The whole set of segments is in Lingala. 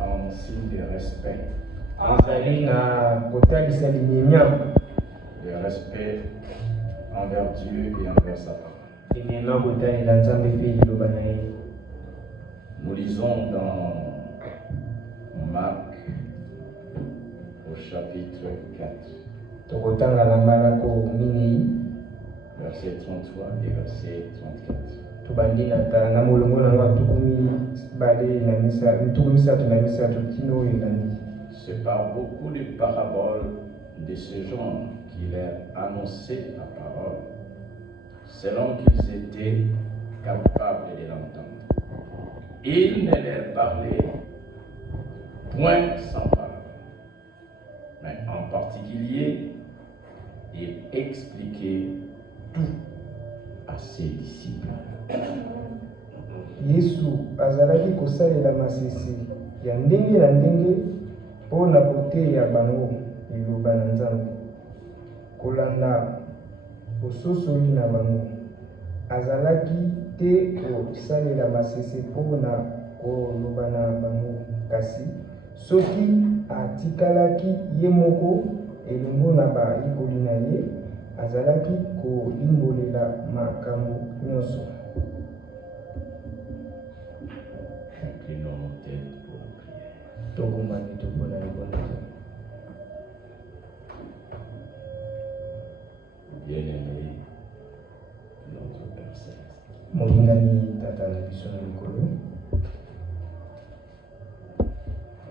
un signe de respect. Le respect envers Dieu et envers sa parole. Nous lisons dans Marc au chapitre 4, verset 33 et verset 34. C'est par beaucoup de paraboles de ce genre qu'il a annoncé la parole, selon qu'ils étaient capables de l'entendre. Il ne leur parlait point sans parole, mais en particulier, il expliquait tout à ses disciples. Yesu azalaki kosalela masese ya ndenge na ndenge mpona koteya bango liloba na Nzambe kolanda bososoli na bango. Azalaki te kosalela masese mpona koloba na bango, kasi soki atikalaki ye moko elongo na bayekoli na ye, azalaki kolimbolela makambo nyonso. Inclinons nos têtes pour la prière. Bien-aimé, notre Père Céleste,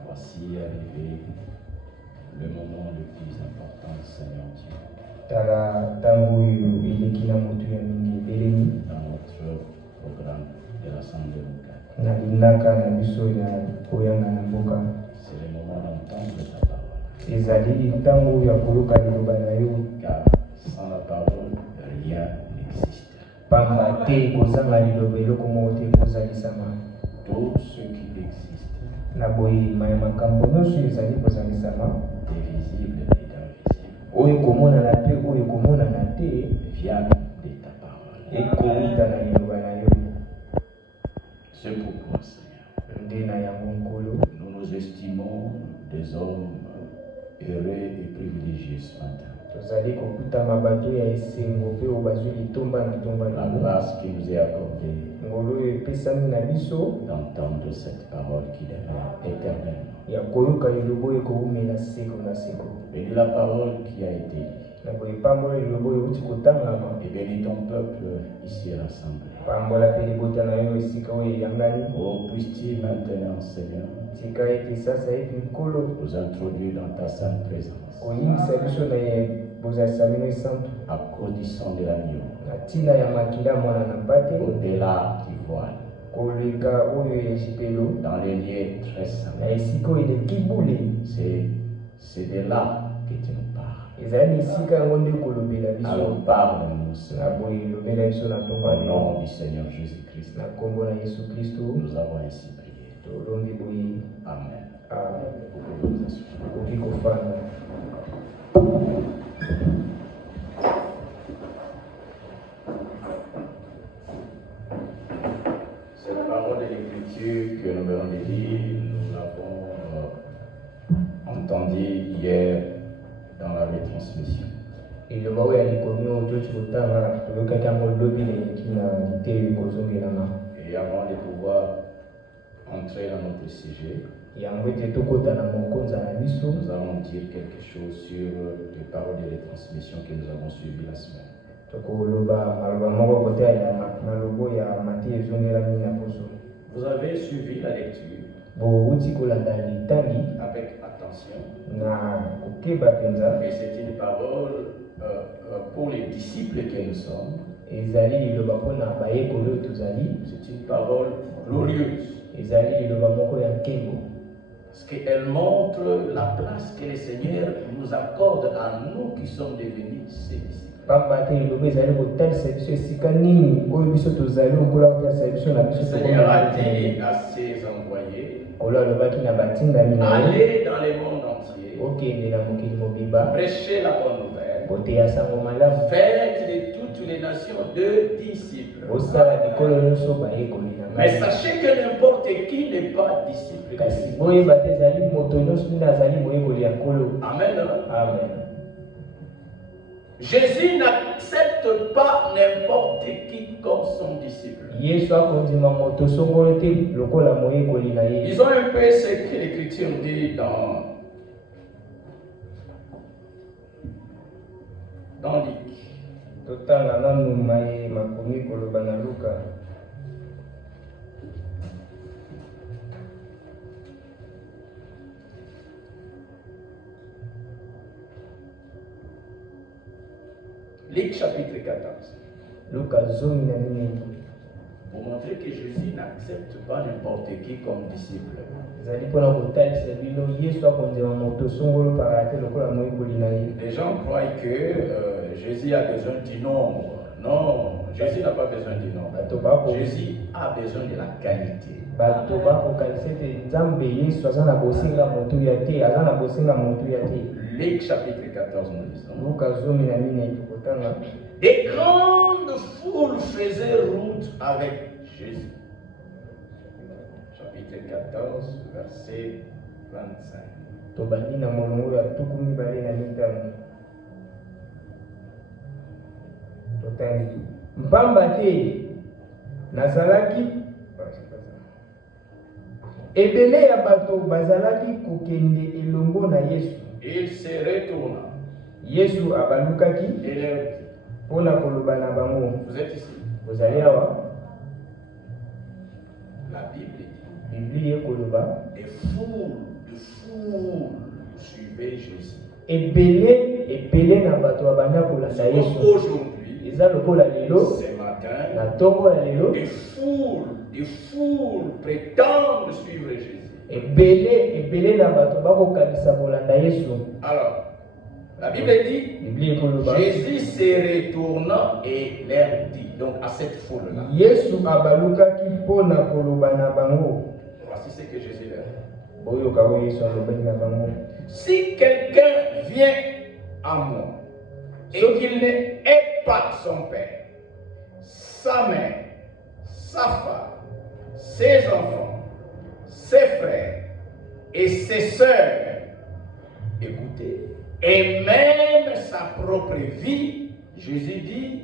voici arrivé le moment le plus important, Seigneur Dieu, dans notre programme de l'Assemblée locale. C'est le moment d'entendre ta parole. Car sans la parole, rien n'existe. Tout ce qui existe, des visibles et d'invisibles, vient de ta parole. C'est pourquoi, Seigneur, nous nous estimons des hommes heureux et privilégiés ce matin. La grâce qui nous est accordée d'entendre cette parole qui demeure éternellement. Bénis la parole qui a été lue. Et bénis ton peuple ici rassemblé. Oh, puisses-tu maintenant, Seigneur, nous introduire dans ta sainte présence, à condition de l'agneau, au-delà du voile, dans les lieux très saints. C'est de là que tu nous parles. Alors parle-nous, Seigneur. Au nom du Seigneur Jésus-Christ, nous avons ainsi prié. Amen. Vous pouvez vous asseoir. Cette parole de l'Écriture que nous venons de lire, nous l'avons entendue hier dans la retransmission. Et avant de pouvoir entrer dans notre sujet, nous allons dire quelque chose sur les paroles de retransmission que nous avons suivies la semaine. Vous avez suivi la lecture avec attention. Et c'est une parole pour les disciples que nous sommes. C'est une parole glorieuse. Parce qu'elle montre la place que le Seigneur nous accorde à nous qui sommes devenus ses disciples. Le Seigneur a dit à ses envoyés, allez dans le monde entier, prêchez la bonne nouvelle, faites de toutes les nations de disciples. Mais sachez que n'importe qui n'est pas disciple. Amen. Amen. Jésus n'accepte pas n'importe qui comme son disciple. Ils ont un peu ce que l'Écriture dit dans Luc. Luc chapitre 14. Pour montrer que Jésus n'accepte pas n'importe qui comme disciple. Les gens croient que Jésus a besoin du nombre. Non, Jésus n'a pas besoin du nombre. Jésus a besoin de la qualité. Luc chapitre 14, nous disons. Des grandes foules faisaient route avec Jésus. Chapitre 14, verset 25. Nazalaki ebele ya bato bazalaki kokende elongo na Yesu. Il se retourna. Yesu abalukaki pona koloba na bango. Vous êtes ici? Vous allez awa? La Bible dit. Bible koloba. Des foules suivaient Jésus. Ebele na bato abanda kolanda Yesu. Aujourd'hui, ce matin, des foules prétendent suivre Jésus. Alors, la Bible dit, Jésus se retourna et leur dit, donc à cette foule-là. Voici ce que Jésus leur dit. Si quelqu'un vient à moi et qu'il n'ait pas son père, sa mère, sa femme, ses enfants, ses frères et ses sœurs, écoutez, et même sa propre vie, Jésus dit,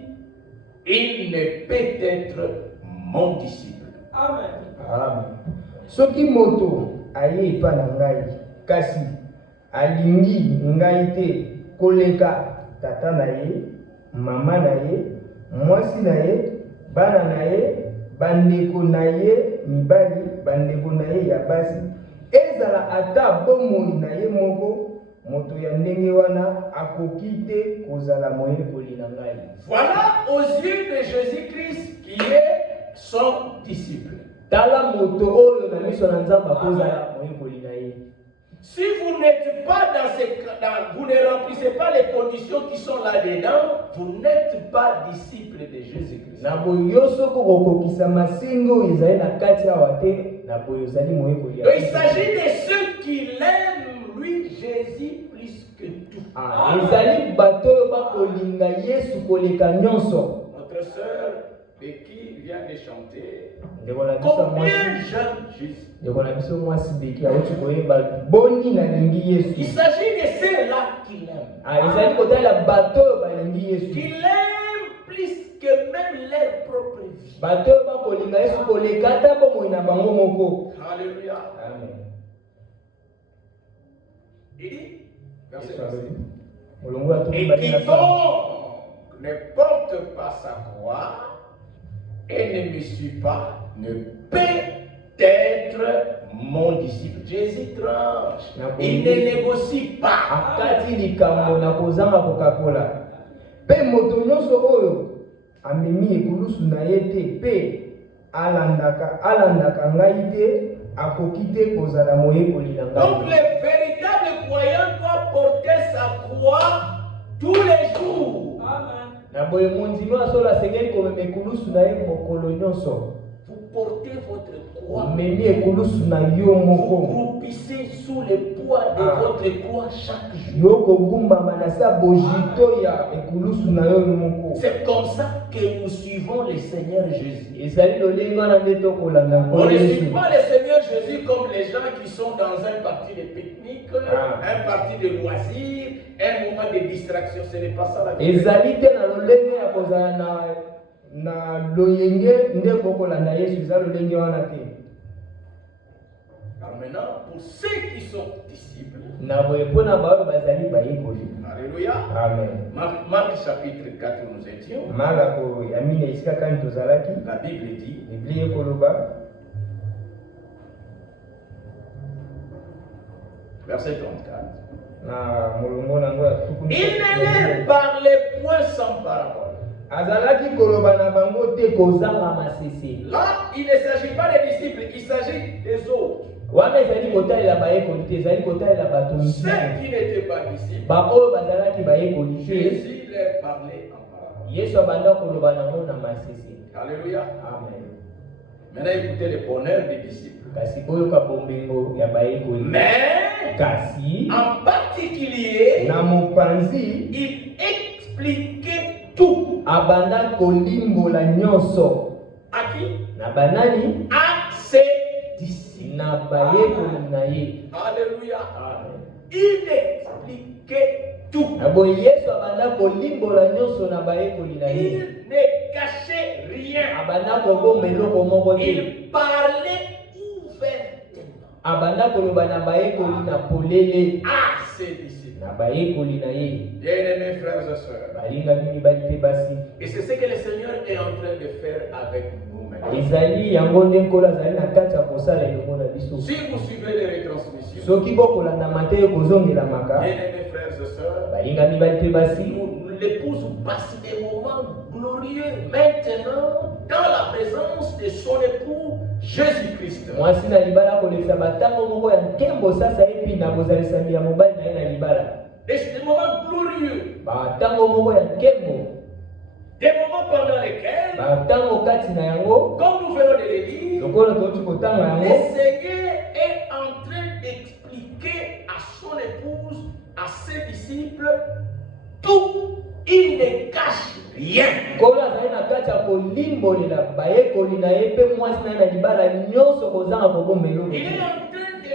il ne peut être mon disciple. Amen. Amen. Soki moto aye pa na ngai kasi alingi ngai te koleka tata na ye, mama na ye, mwasi na ye, bana na ye, bandeko na ye mibali, bandeko na ye ya basi, ezala ata bomoi na ye moko, moto ya ndenge wana akoki te kozala moyekoli na ngai. Voilà aux yeux de Jésus-Christ qui est son disciple. Tala moto oyo na miso na Nzamba kozala moyekoli na ye. Si vous n'êtes pas vous ne remplissez pas les conditions qui sont là-dedans, vous n'êtes pas disciple de Jésus-Christ. Donc il s'agit de ceux qui l'aiment, lui, Jésus, plus que tout. Notre sœur Becky vient de chanter. Combien j'aime Jésus. Il s'agit de ceux-là qui l'aiment. Qui l'aiment plus que même leur propre vie. Alléluia. Amen. Il dit, verset 26, et quiconque ne porte pas sa croix et ne me suit pas, ne peut être mon disciple. Jésus tranche. Il ne négocie pas. Donc le véritable croyant doit porter sa croix tous les jours. Amen. Vous portez votre croix. Vous Vous croupissez sous le poids de votre croix chaque jour. C'est comme ça que nous suivons le Seigneur Jésus. On ne suit pas le Seigneur Jésus comme les gens qui sont dans un parti de pique-nique, un parti de loisirs, un moment de distraction. Ce n'est pas ça la vérité. Alors maintenant, pour ceux qui sont disciples, alléluia. Amen. Marc chapitre 4 où nous étions, la Bible dit, verset 34, il ne leur parlait point sans parole. Là, il ne s'agit pas des disciples, il s'agit des autres. Ceux qui n'étaient pas disciples, Jésus leur parlait en parole. Alléluia. Amen. Maintenant, écoutez le bonheur des disciples. Mais, en particulier, il expliquait tout. À qui? À ses disciples. Alléluia. Il expliquait tout. Il ne cachait rien. Il parlait ouvertement à ses disciples. Bien-aimés frères et sœurs, et c'est ce que le Seigneur est en train de faire avec nous maintenant. Si vous suivez les retransmissions, bien-aimés frères et sœurs, l'épouse passe des moments glorieux maintenant dans la présence de son époux Jésus-Christ. Des moments glorieux. Des moments pendant lesquels, comme nous venons de le dire, le Seigneur est en train d'expliquer à son épouse, à ses disciples, tout. Il ne cache rien. Il est en train de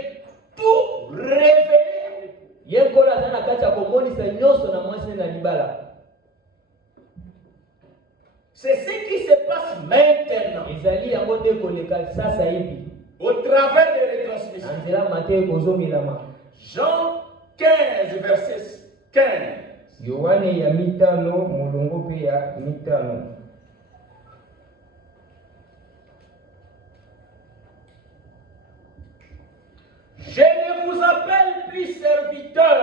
tout révéler. C'est ce qui se passe maintenant. Au travers des retransmissions. Jean 15, verset 15. Yohane ya mitano mulungu pe ya mitano. Je ne vous appelle plus serviteur.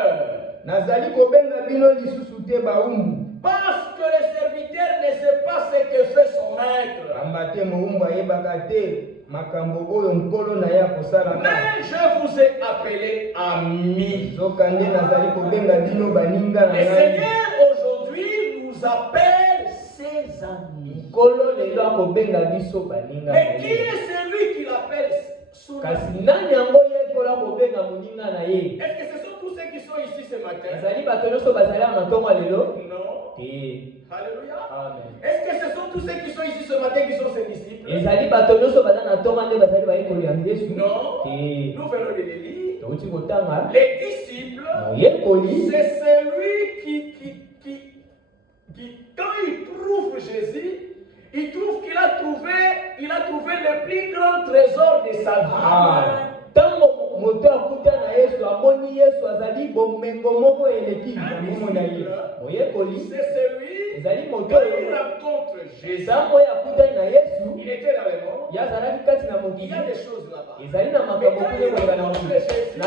Nazali kobenga bino lisusu te baumbu. Parce que le serviteur ne sait pas ce que fait son maître. Ambate moumbu ayebaka te makambo oyo nkolo na ya kosala. Mais je vous ai appelé ami. Zokande nazali kobenga bino baninga na le Seigneur aujourd'hui nous appelle ses amis. Nkolo lelo akobenga biso baninga. Mais qui est celui qui l'appelle son ami? Kasi nani yango yekola kobenga moninga na ye? Est-ce que ce sont tous ceux qui sont ici ce matin? Nazali bato nyonso bazali na matongo lelo? Non. Alléluia. Amen. Est-ce que ce sont tous ceux qui sont ici ce matin qui sont ses disciples? Non. Nous venons de les lire. Les disciples, c'est celui qui, quand il trouve Jésus, il trouve qu'il a trouvé le plus grand trésor de sa vie. C'est celui quand il rencontre Jésus. Il était dans le monde. Il y a des choses là-bas. Mais quand il rencontre Jésus, il a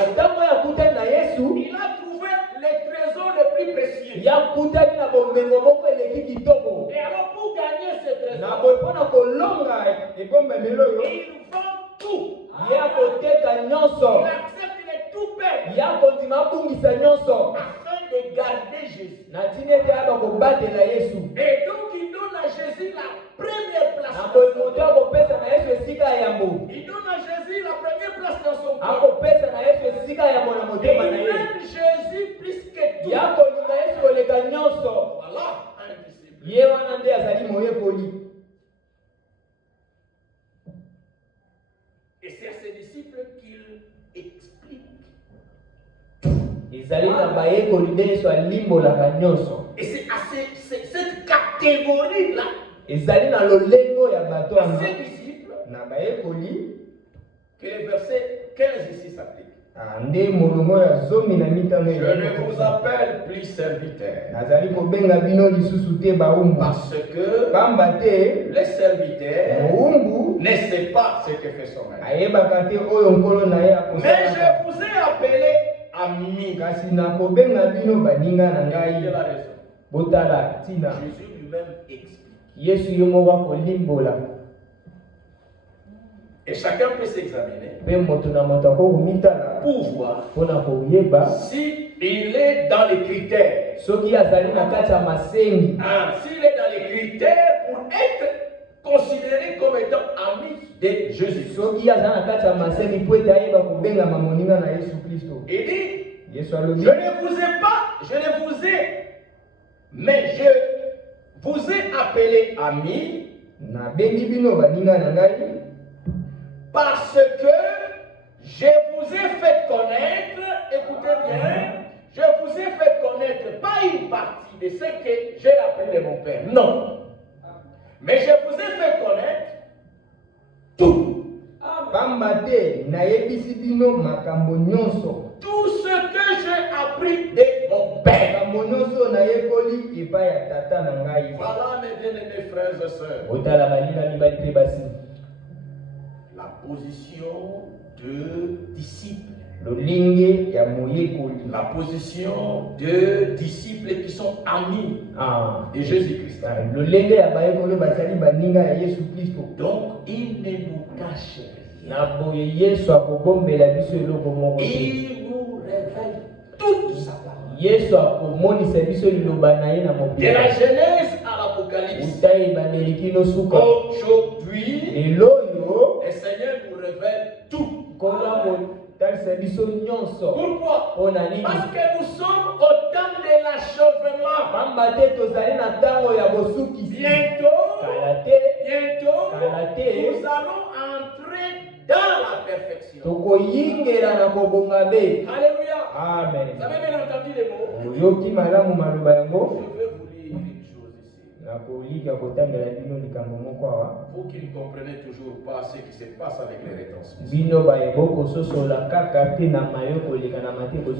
trouvé les trésors les plus précieux. Et alors pour gagner ces trésors, il vend tout. Il accepte de tout perdre afin de garder Jésus. Et donc il donne à Jésus la première place. Il donne à Jésus la première place dans son cœur. Et Il aime Jésus plus que tout. Voilà un disciple. Et c'est à ses disciples qu'il explique. Et c'est à cette catégorie-là, à ces disciples, que le verset 15 ici s'applique. Je ne vous appelle plus serviteurs, parce que les serviteurs ne savent pas ce que fait son maître. Mais je vous ai appelé amis. Il a raison. Jésus lui-même explique. Et chacun peut s'examiner pour voir s'il est dans les critères. S'il est dans les critères pour être considéré comme étant ami de Jésus. Il dit, je ne vous ai, mais je vous ai appelé amis. Parce que je vous ai fait connaître, écoutez bien, je vous ai fait connaître pas une partie de ce que j'ai appris de mon Père, non. Mais je vous ai fait connaître tout. Tout ce que j'ai appris de mon Père. Voilà mes bien-aimés frères et sœurs. La position de disciple. La position de disciples qui sont amis de Jésus-Christ. Donc, il ne nous cache rien. Il nous révèle toute sa parole. De la Genèse à l'Apocalypse. Aujourd'hui, le Seigneur nous révèle tout. Pourquoi? Parce que nous sommes au temps de l'achèvement. Bientôt, nous allons entrer dans la perfection. Alléluia. Amen. Vous avez bien entendu les mots? Je vais vous lire une chose ici. Vous qui ne comprenez toujours pas ce qui se passe avec les retransmissions.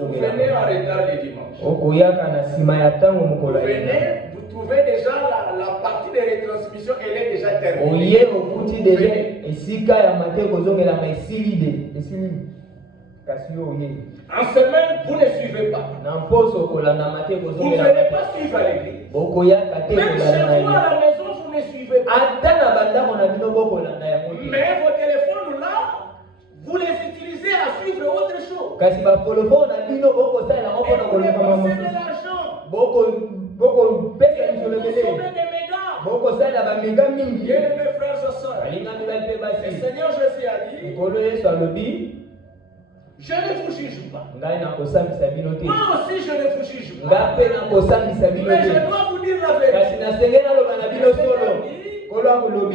Vous venez en retard les dimanches. Vous trouvez déjà la partie des retransmissions, elle est déjà terminée. En semaine, vous ne suivez pas. Vous ne venez pas suivre à l'église. Même chez vous à la maison, vous ne suivez pas. Mais vos téléphones là, vous les utilisez à suivre autre chose. Et vous dépensez de l'argent. Vous consommez des mégas. Bien mes frères et sœurs. Le Seigneur Jésus a dit, je ne vous juge pas. Moi aussi je ne vous juge pas. Mais je dois vous dire la vérité.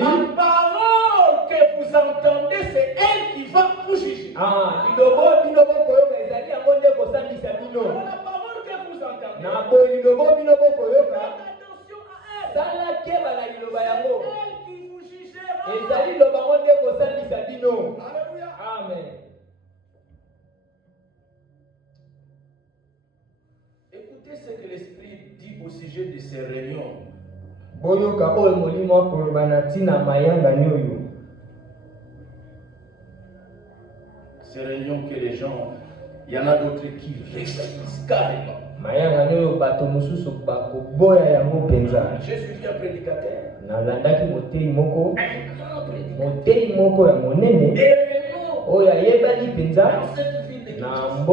La parole que vous entendez, c'est elle qui va vous juger. La parole que vous entendez, faites attention à elle. C'est elle qui vous jugera. Alléluia. Amen. Écoutez ce que l'Esprit dit au sujet de ces réunions. Ces réunions que les gens, il y en a d'autres qui réfléchissent carrément. Je suis un prédicateur. Un grand prédicateur. Dans cette ville de Kinshasa,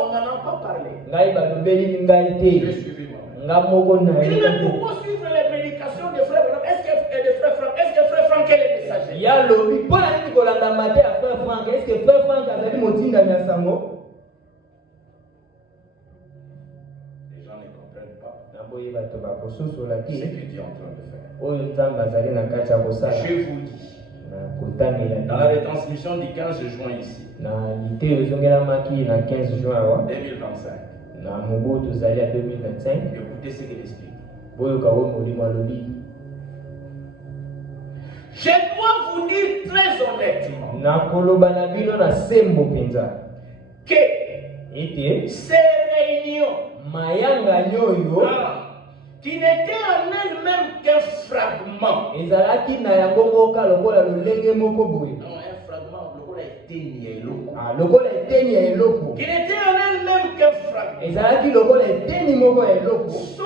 on n'en a pas parlé. J'ai suivi moi. Mais pourquoi suivre les prédicateurs? Ya lobi pona nini kolanda mate ya frère Franck. Est-ce que frère Franck azali motinda na sango? Les gens ne comprennent pas Na boye bato ba kososola ce ki. que Dieu est en train de faire. Oyo Nzambe azali na kati ya kosala. Je vous dis, dans la retransmission du 15 juin ici, na lite ezongelamaki na 15 juin awa 2025, na mobu tozali ya 2025 écoutez ce que l'Esprit. boyoka oyo molimo alobi. Je dois vous dire très honnêtement nakoloba na bino na sembo mpenza que ete ces réunions mayanga nyoyo qui n'étaient en elles-mêmes qu'un fragment. ezalaki na yango moka lokola lolenge moko boye. Non, un fragment, lokola eteni ya eloko. Lokola eteni ya eloko. Qui n'étaient en elles-mêmes qu'un fragment. ezalaki lokola eteni moko ya eloko. Sont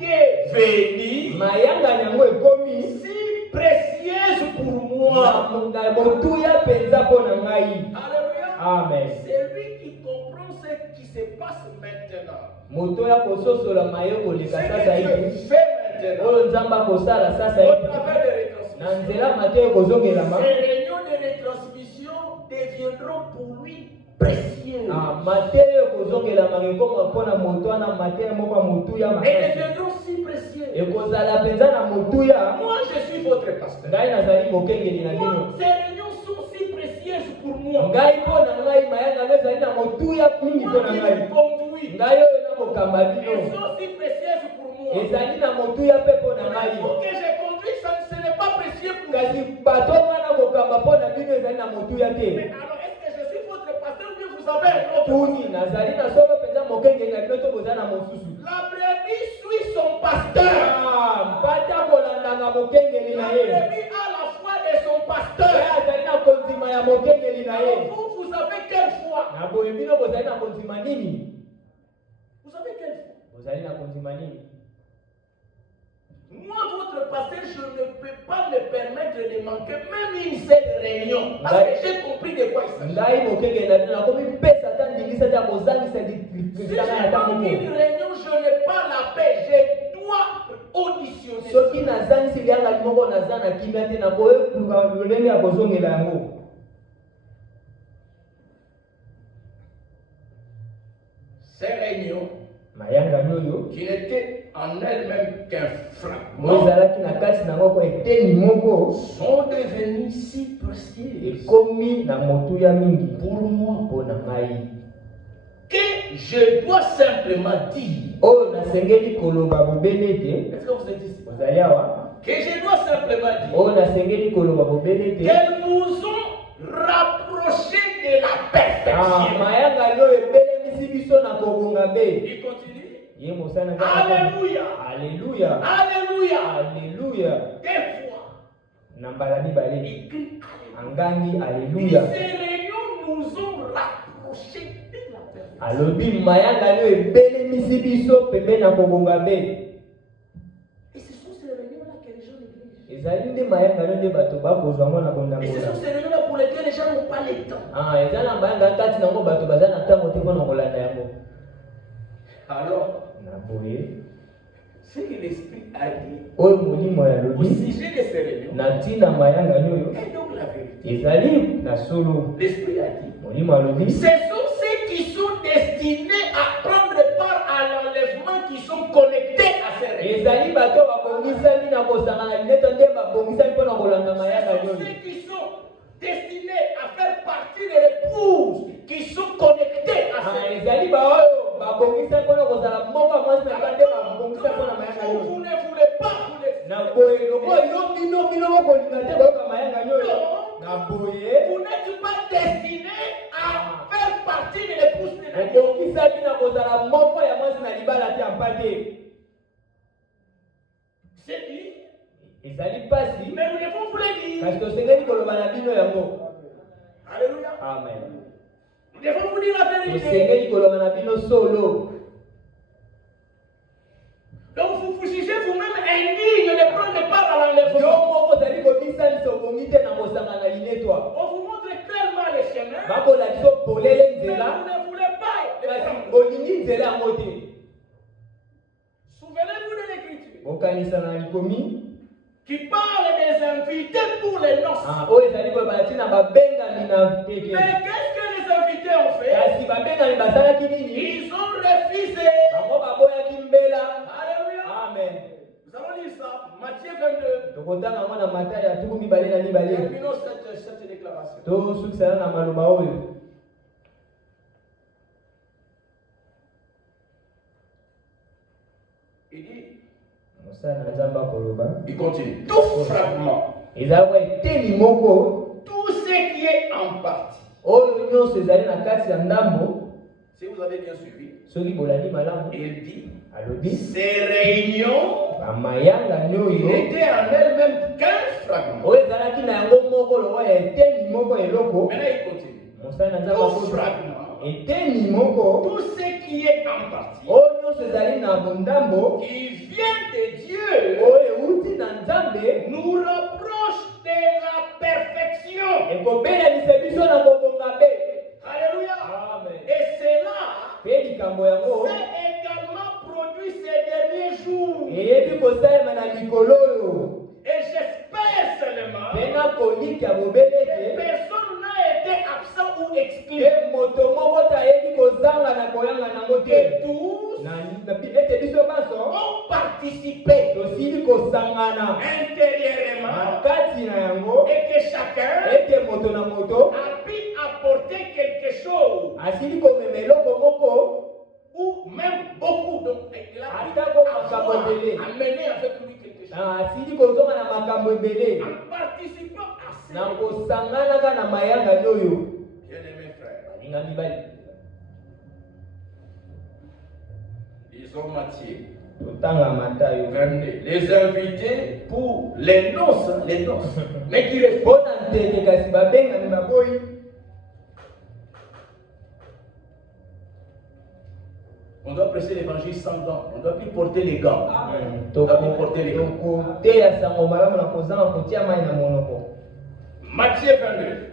devenus mayanga yango ekomi si précieuses pour moi. motuya mpenza mpo na ngai. Alléluia. Amen. C'est lui qui comprend ce qui se passe maintenant. moto ya kososola mayo koleka Ce sasa que Dieu hivi fait maintenant. oyo nzambe akosala sasa Au hivi travers des na retransmissions. nzela mateyo kozongelama. Ces réunions de retransmission deviendront pour lui précieuses. mateyo kozongelama ekoma mpona moto wana mateyo moko ya motuya Et makasi deviendront si précieuses. ekozala mpenza na motuya. Moi, je suis votre pasteur. ngai nazali mokengeli na bino. Moi, ces réunions sont si précieuses pour moi. ngai mpo na ngai mayanga no ezali na motuya mingi mpo Moi na qui ngai. vous conduis. ngai oyo nakokamba bino Elles sont si précieuses pour moi. ezali na motuya mpe mpo na Mais ngai. vous que je conduis, ça ce n'est pas précieux pour kasi vous. bato wana kokamba mpo na bino ezali na motuya Mais te. alors, est-ce que je suis votre pasteur ou bien vous avez un autre? tuni nazali na solo mpenza mokengeli na bino to boza na mosusu. La brebis suit son pasteur. mpata kolandanga mokengeli La na ye. brebis a la foi de son pasteur. ye azali na kondima ya mokengeli na ye. Alors vous avez quelle foi? na boye bino bozali na kondima nini? Vous avez quelle foi? bozali na kondima nini? Moi, votre pasteur, je ne peux pas me permettre de manquer même une seule réunion. Parce que j'ai compris de quoi il s'agit. ngai mokengeli na bino nakomi mpesa ata ndingisa ata kozangisa Si je lisanga ya ta manque moko. une réunion, je n'ai pas la paix. Je dois auditionner. soki nazangisi lianga moko naza na kimia te nakoyebluka lolenge ya kozongela yango. Ces réunions mayanga nyoyo qui n'étaient en elles-mêmes qu'un fragment ezalaki na kati nango ko eteni moko sont devenues si précieuses ekomi na motuya mingi pour moi mpo na ngai. que je dois simplement dire. oyo nasengeli koloba bobele te. Est-ce que vous êtes ici? ozali awa. Que je dois simplement dire oyo nasengeli koloba bobele te. qu'elles nous ont rapprochés de la perfection. mayanga nyoyo ebelemisi biso na kobonga be. Il continue. ye mosana. Alléluia. Alléluia. Alléluia. Alléluia. Des fois, na mbala mibale il crie angangi Alléluia. Alléluia. Ces réunions nous ont rapprochés de la perfection. alobi mayanga nyoyo ebelemisi biso pembe na kobonga be. Et ce sont ces réunions-là que les gens négligent. ezali nde mayanga nyo nde bato bakozwa ngo na Et ce kondangola. sont ces réunions-là pour lesquelles les gens n'ont pas le temps. eza na mayanga kati nango bato baza na ntango te mpona kolanda yango. Alors, na boye ce que l'Esprit a dit oyo molimo ya au lobi sujet de ces réunions na ntina mayanga nyoyo est donc la vérité. ezali na solo. L'Esprit a dit molimo alobi ce sont ceux qui sont destinés à prendre part à l'enlèvement qui sont connectés à ces réunions. ezali bato babongisami na kosangana lineto nde babongisami mpona kolanda Ce mayanga sont nyoyo. ceux qui sont destinés à faire partie de l'épouse qui sont connectés à ces réunions. ezali baoyo babongisami mpona kozala moko ya mwasi na nde babongisami mpona mayanga Vous nyoyo. ne voulez pas vous les na boye lokola yo bino bokolinga te koyoka mayanga nyoyo. na boye vous n'êtes pas destiné à faire partie de l'épouse de l'agneau. obongisami na kozala moko ya mwasi na libala te ampa te. C'est dit, ezali mpasi mais nous devons vous le dire. kasi tosengeli koloba na bino yango. Alléluia. amen. Nous devons vous dire la vérité. tosengeli koloba na bino solo. Donc vous jugez vous-même indigne de prendre part à yo l'enlèvement. moko ozali kobisalisa obongi te na kosangana linetwa. On vous montre clairement le chemin, bakolakisa polele mais nzela vous ne voulez pas le kasi prendre. bolingi nzela yango te. Souvenez-vous de l'écriture. bokanisa na likomi qui parle des invités pour les noces. Mais qu'est-ce que les invités ont fait? Ils ont refusé. Alléluia. Amen. Nous allons lire ça. Matthieu 22. Terminons cette déclaration. Il dit, il continue. Tout fragment, tout ce qui est en partie. Si vous avez bien suivi, il dit, ces réunions étaient en elles-mêmes qu'un fragment. Maintenant, il continue. Tout fragment, tout ce qui est en partie, qui vient de Dieu, nous rapproche de la perfection. Alléluia. Amen. Et cela s'est également produit ces derniers jours. Et j'espère seulement que personne n'a été absent ou exclu. Que tous ont participé intérieurement et que chacun a pu apporter quelque chose ou même beaucoup. Donc, il a amené avec lui quelque chose. En participant à ça, bien-aimés frères, lisons Matthieu 22. Les invités pour les noces, mais qui répondent. On doit presser l'évangile sans gants. On ne doit plus porter les gants. On doit plus porter les gants. Matthieu 22.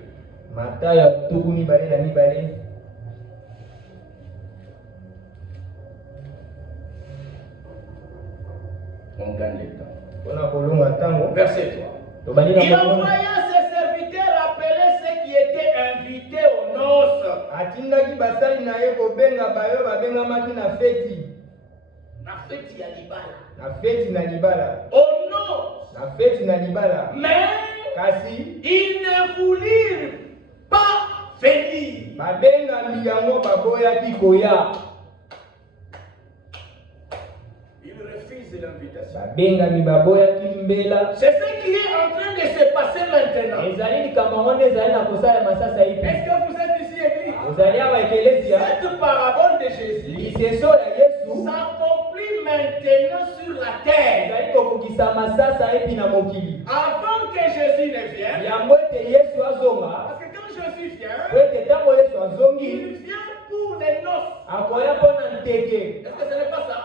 On gagne le temps. Verset 3. Il envoya ses serviteurs appeler ceux qui étaient invités aux noces. Na libala. Aux noces. Mais ils ne voulurent pas venir. Ils refusent l'invitation. C'est ce qui est en train de se passer maintenant. Est-ce que vous êtes ici, église? Cette parabole de Jésus s'accomplit maintenant sur la terre. Avant que Jésus ne vienne, parce que quand Jésus vient, il vient pour les noces. Est-ce que ce n'est pas ça?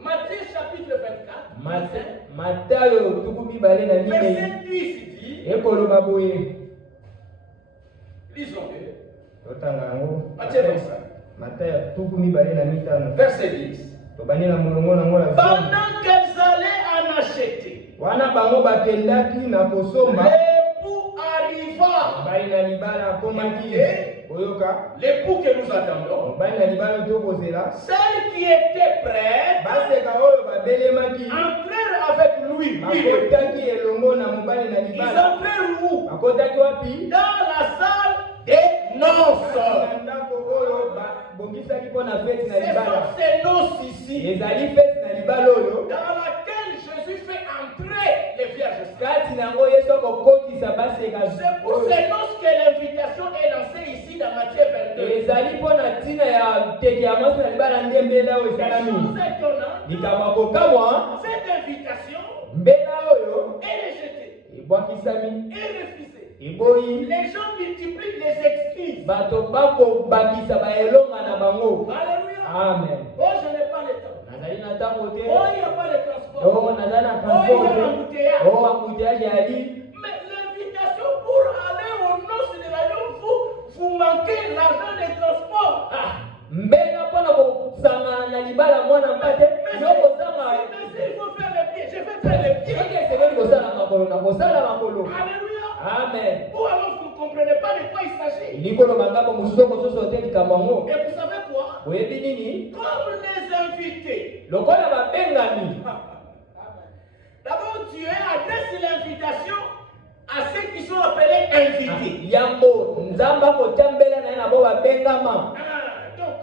Matthieu chapitre 24, verset 10 dit, lisons-le. Matthieu 25, verset 10. Pendant qu'elles allaient en acheter, l'époux arriva. L'époux que nous attendons, celles qui étaient prêtes entrèrent avec lui. Ils entrèrent où? Dans la salle des noces. Ce sont ces noces ici dans laquelle Jésus fait entrer les vierges. C'est pour ces noces que l'invitation est lancée ici dans Matthieu 22. Les choses étonnantes, cette invitation est rejetée et refusée. Les gens multiplient les excuses. Alléluia. Amen. Oh, je n'ai pas le temps. Oh, il n'y a pas de transport. Oh, il y a l'embouteillage. Mais l'invitation pour aller aux noces de la Lyon, vous manquez l'argent de transport. Mais il faut faire le pied. Je vais faire le pied. Alléluia. Amen. Ou alors vous ne comprenez pas de quoi il s'agit. Et Likolo mangabo musuko soso te likambango. vous savez quoi? Boyebi nini? Comme les invités. Lokola babengami. D'abord, Dieu adresse l'invitation à ceux qui sont appelés invités. Yambo nzamba kotambela na nabo babengama. Donc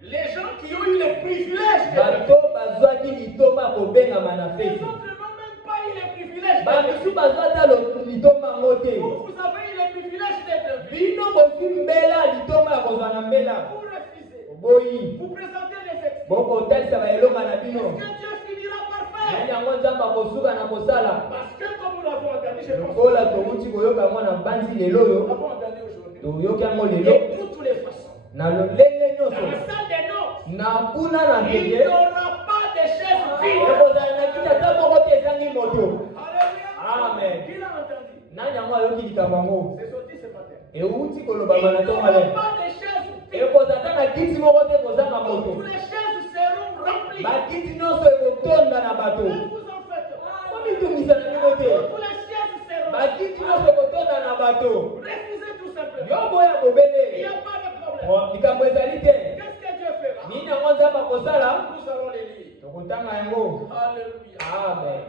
les gens qui ont eu le privilège de bato bazwaki litoma kobengama na les feti. autres n'ont même pas eu le privilège bamisu bazwata litoma ngo te. vous avez eu le privilège d'être bino bozwi mbela litoma ya kozwa na mbela. vous refusez. Boyi. Vous présentez les excuses. bokotalisa baelonga na bino. Est-ce que Dieu finira par faire? nani yango nzambe akosuka na kosala. Parce que comme nous l'avons entendu, je pense lokola touti koyoka yango na bandi lelo oyo. nous l'avons entendu aujourd'hui. toyoki yango De lelo toutes les façons. na lolenge Dans nyonso. la salle des noces, na kuna na il ndenge n'y aura pas de chaise vide. ekozala na kiti ata moko te ezangi moto. Alléluia. Amen. Qui l'a entendu? nani yango ayoki likambo yango. C'est sorti ce matin. euti Il kolobama na n'y ntongo aura ale. pas de chaise vide. ekozala na kiti moko te kozanga moto. Toutes les chaises seront remplies. bakiti nyonso ekotonda na bato. Ne vous en faites pas. komitungisa na bino te. Toutes les chaises seront bakiti nyonso ekotonda na bato. refusez tout simplement. yo boya bobele. Il n'y a pas de problème. likambo ezali te. Qu'est-ce que Dieu fera? nini yango nzambe akosala. Nous allons les lire. tokotanga yango. Alléluia. Amen.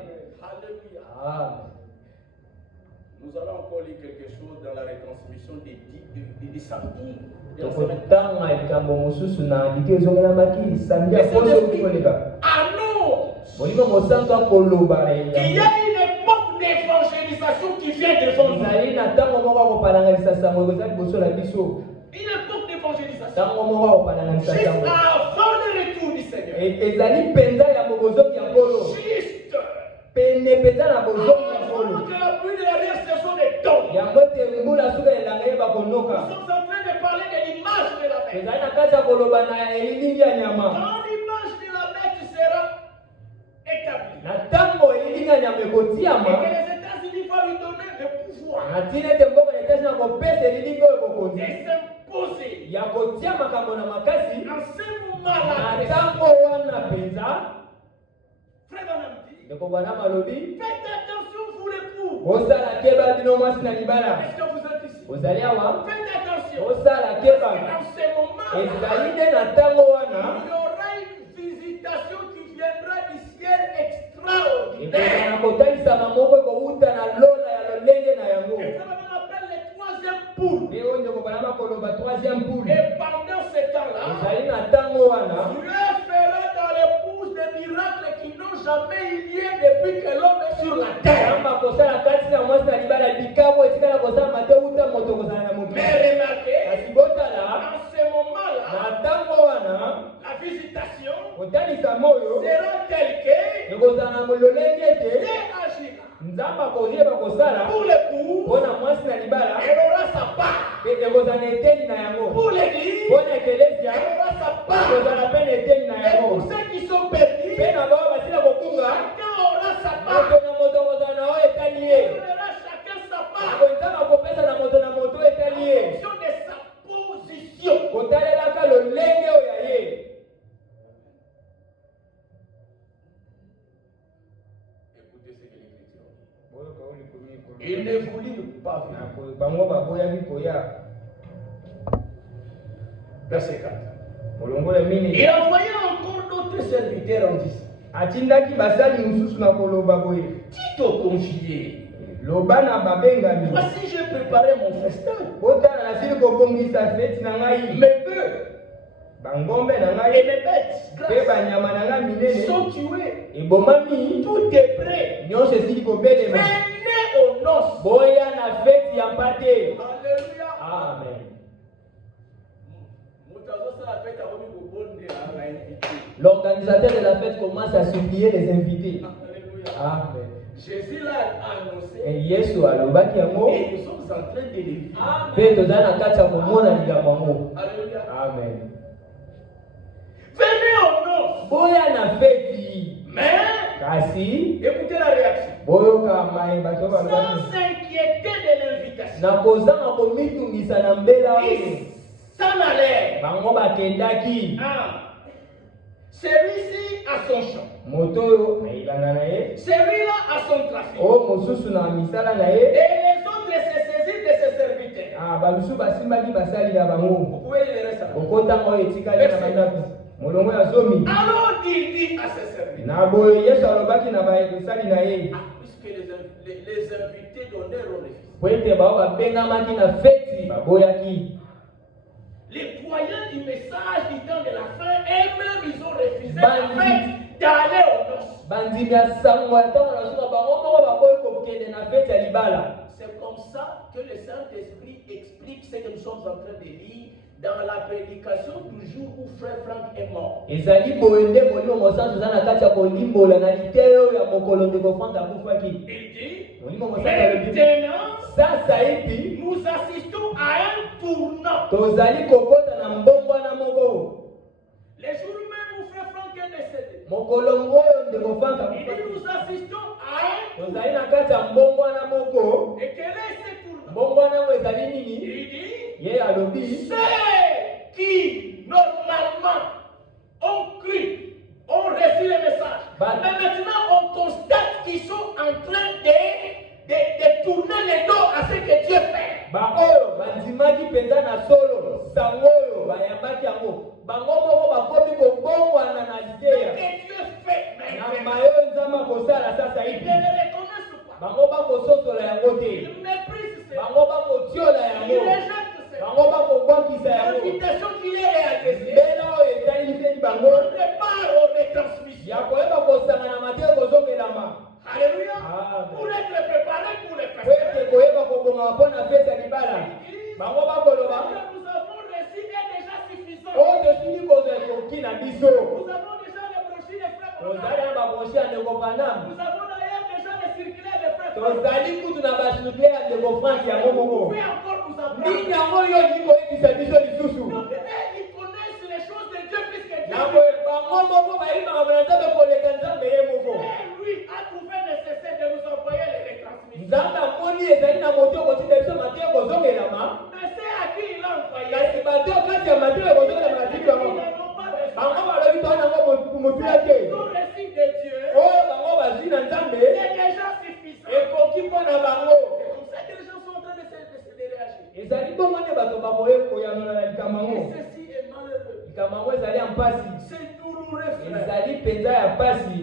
Alléluia. Amen. Nous allons encore lire quelque chose dans la retransmission des samedis. tokotanga likambo mosusu na liki ezongelamaki samedi ya poso koleka. Annonce molimo mosantu akoloba qu'il y a une époque d'évangélisation qui vient devant nous. ezali na ntango moko akopalanganisa sango ekozala liboso na biso. Une époque d'évangélisation. ntango moko akopalanganisa Juste sango avant le retour du Seigneur. ezali mpenza ya bozongi ya nkolo. Juste pene mpenza na bozongi ya nkolo. avant que la pluie de l'arrière-saison ne tombe. yango te mbula suka elanga yeba konoka. Nous sommes en train de parler de l'image de la bête. ezali na kati ya koloba na elilingi ya nyama. Quand l'image de la bête sera établie, na ntango elilingi ya nyama et ekotiama que les États-Unis vont lui donner le pouvoir na ntina ete mboka na etage na kopesa elilingi oyo ekokonzi de s'imposer. ya kotia makambo na makasi. En ce na moment-là, ntango wana mpenza frère Branham dit, ndeko bana malobi faites attention vous les pauvres. bosala keba bino mwasi na libala. Est-ce que vous êtes ici? ozali awa Faites attention. bosala Parce keba. que dans ce moment-là, ezali nde na ntango wana il y aura une visitation qui viendra du ciel ekozala extraordinaire. na kotalisama moko ekowuta na lola ya lolenge na yango. Et ça on appelle le troisième poule. nde oyo ndeko bana bakoloba troisième poule. Et pendant ce temps-là, ezali na ntango wana Dieu fera dans l'épouse des miracles qui n'ont jamais eu lieu depuis que l'homme est sur la terre. yamba kosala kati na mwasi na libala bikambo etikala kosalama te uta moto kozala na mokili. Mais remarquez, kasi botala dans ce moment-là, na ntango wana la visitation kotalisama oyo sera telle que ekozala na mololenge ete Dieu agira nzambe akoyeba kosala pour les coups, mpona mwasi na libala elle aura sa part. ete ekozala na eteni na yango. Pour l'église, mpona ekelesia elle aura sa part. ekozala mpe na eteni na Et yango. pour ceux qui sont perdus, mpe na bao basila kokunga chacun aura sa part. moto na moto kozala na oyo etali ye. Elle aura chacun sa part. nzambe akopesa na moto etali ye. En fonction de sa position. kotalelaka lolenge oyo ya ye. Écoutez ce que l'Écriture dit. Il ne voulut pas venir. bango baboyaki koya. Verset 4. molongola mini Il envoya encore d'autres serviteurs en disant, atindaki basali mosusu na koloba boye dites aux confiés, loba na babengami voici j'ai préparé mon festin. botala nasili kobongisa feti na ngai Mes bœufs bangombe na et ngai mes bêtes mpe grasses banyama na ngai minene sont tués. ebomami Tout est prêt. nyonso esili kobelema. Venez aux noces. boya na feti ya mpate. Alléluia. Amen. L'organisateur de la fête commence à supplier les invités. Alléluia. Amen. Jésus l'a annoncé. Et Yesu alobaki yango. Et nous sommes en train de le vivre. Mpe tozali na kati ya komona likambo yango. Alléluia. Amen. Venez aux noces. boya na feti. Mais, kasi écoutez la réaction. boyoka mai bato Sans balobaki s'inquiéter de l'invitation. na kozanga komitungisa na mbela oyo Ils s'en allèrent. bango bakendaki. Ah. Celui-ci a son champ. Moto ailanga na ye. Celui-là a son trafic. O mosusu na misala na ye. Et les autres se saisissent de ses serviteurs. Ah, balusu basimbaki basali ya bango. Vous pouvez lire ça. Okota ngo etikali na bandapi. Molongo ya zomi. Alors il dit à ses serviteurs. Na boye Yesu alobaki na basali na ye. Puisque les invités d'honneur ont refusé. Poete bao babengamaki na feti baboyaki. Les croyants du message du temps de la fin, eux-mêmes, ils ont refusé la fête d'aller aux noces. Bandimi ya sango ya ntango na suka bango moko baboyi kokende na feti ya libala. C'est comme ça que le Saint-Esprit explique ce que nous sommes en train de lire dans la prédication du jour où Frère Franck est mort. Ezali boende molimo mosantu za na kati ya kolimbola na liteyo ya mokolo ndeko Franck akufaki. Il dit, Molimo mosantu alobi. maintenant, Sasa hivi nous assistons à un tournant. tozali kokota na mbongwana moko. Les jours même où Frère Franck est décédé, Mokolo ngoyo ndeko Franck il dit, akufaki. nous assistons à un Tozali na kati ya mbongwana moko. Et quel est ce tournant? Mbongwana ngo ezali nini? Il dit, Ye alobi. ceux qui, normalement, ont cru, ont reçu le message. Mais maintenant, on constate qu'ils sont en train de tourner les dos à ce que Dieu fait. Baoyo bandimaki penza na solo sangoyo bayambaki yango bango moko bakomi kobongwana na Ce liseya que Dieu fait na maintenant. mayo nzambe akosala sasa Ils hivi ne le reconnaissent pas. bango bakososola yango te Ils méprisent cela. bango bakotiola Ils yango rejettent cela. bango bakobwakisa yango L'invitation qu'il est adressée, mbela oyo etaliseli bango on prépare aux retransmissions. ya koyeba kosanga na mateyo kozongelama. Alléluia. Amen. Pour être préparé pour les Po fêtes. ete koyeba kobongama mpo na feti ya libala bango bakoloba Ce que nous avons reçu est déjà suffisant. oyo tosili kozwa ekoki na biso Nous avons déjà les brochures des frères. tozali na babroshi ya ndeko Branham. Nous avons d'ailleurs déjà les circulaires des frères. tozali kutu na basirkule ya ndeko Franck yango Vous moko pouvez encore nous apprendre. nini yango oyo olingi koyebisa biso lisusu Donc, ils connaissent les choses de Dieu puisque Dieu yango bango moko bayibaka na nzambe koleka nzambe ye moko lui a trouvé nécessaire de nous envoyer les retransmissions. nzambe amoni ezali na moto kotinda biso mateyo kozongelama Mais c'est à qui il a envoyé. kasi bato kati ya mateyo kozongelama na tiki bango bango balobi toa nango motula te Ils ont reçu de Dieu. oyo bango bazwi na nzambe C'est déjà suffisant. ekoki mpo na bango C'est comme ça que les gens sont en train de réagir. ezali bongo nde bato bakoye koyanola na likambo Et yango ceci est malheureux. likambo yango ezali ya mpasi C'est douloureux, frère. ezali mpenza ya mpasi.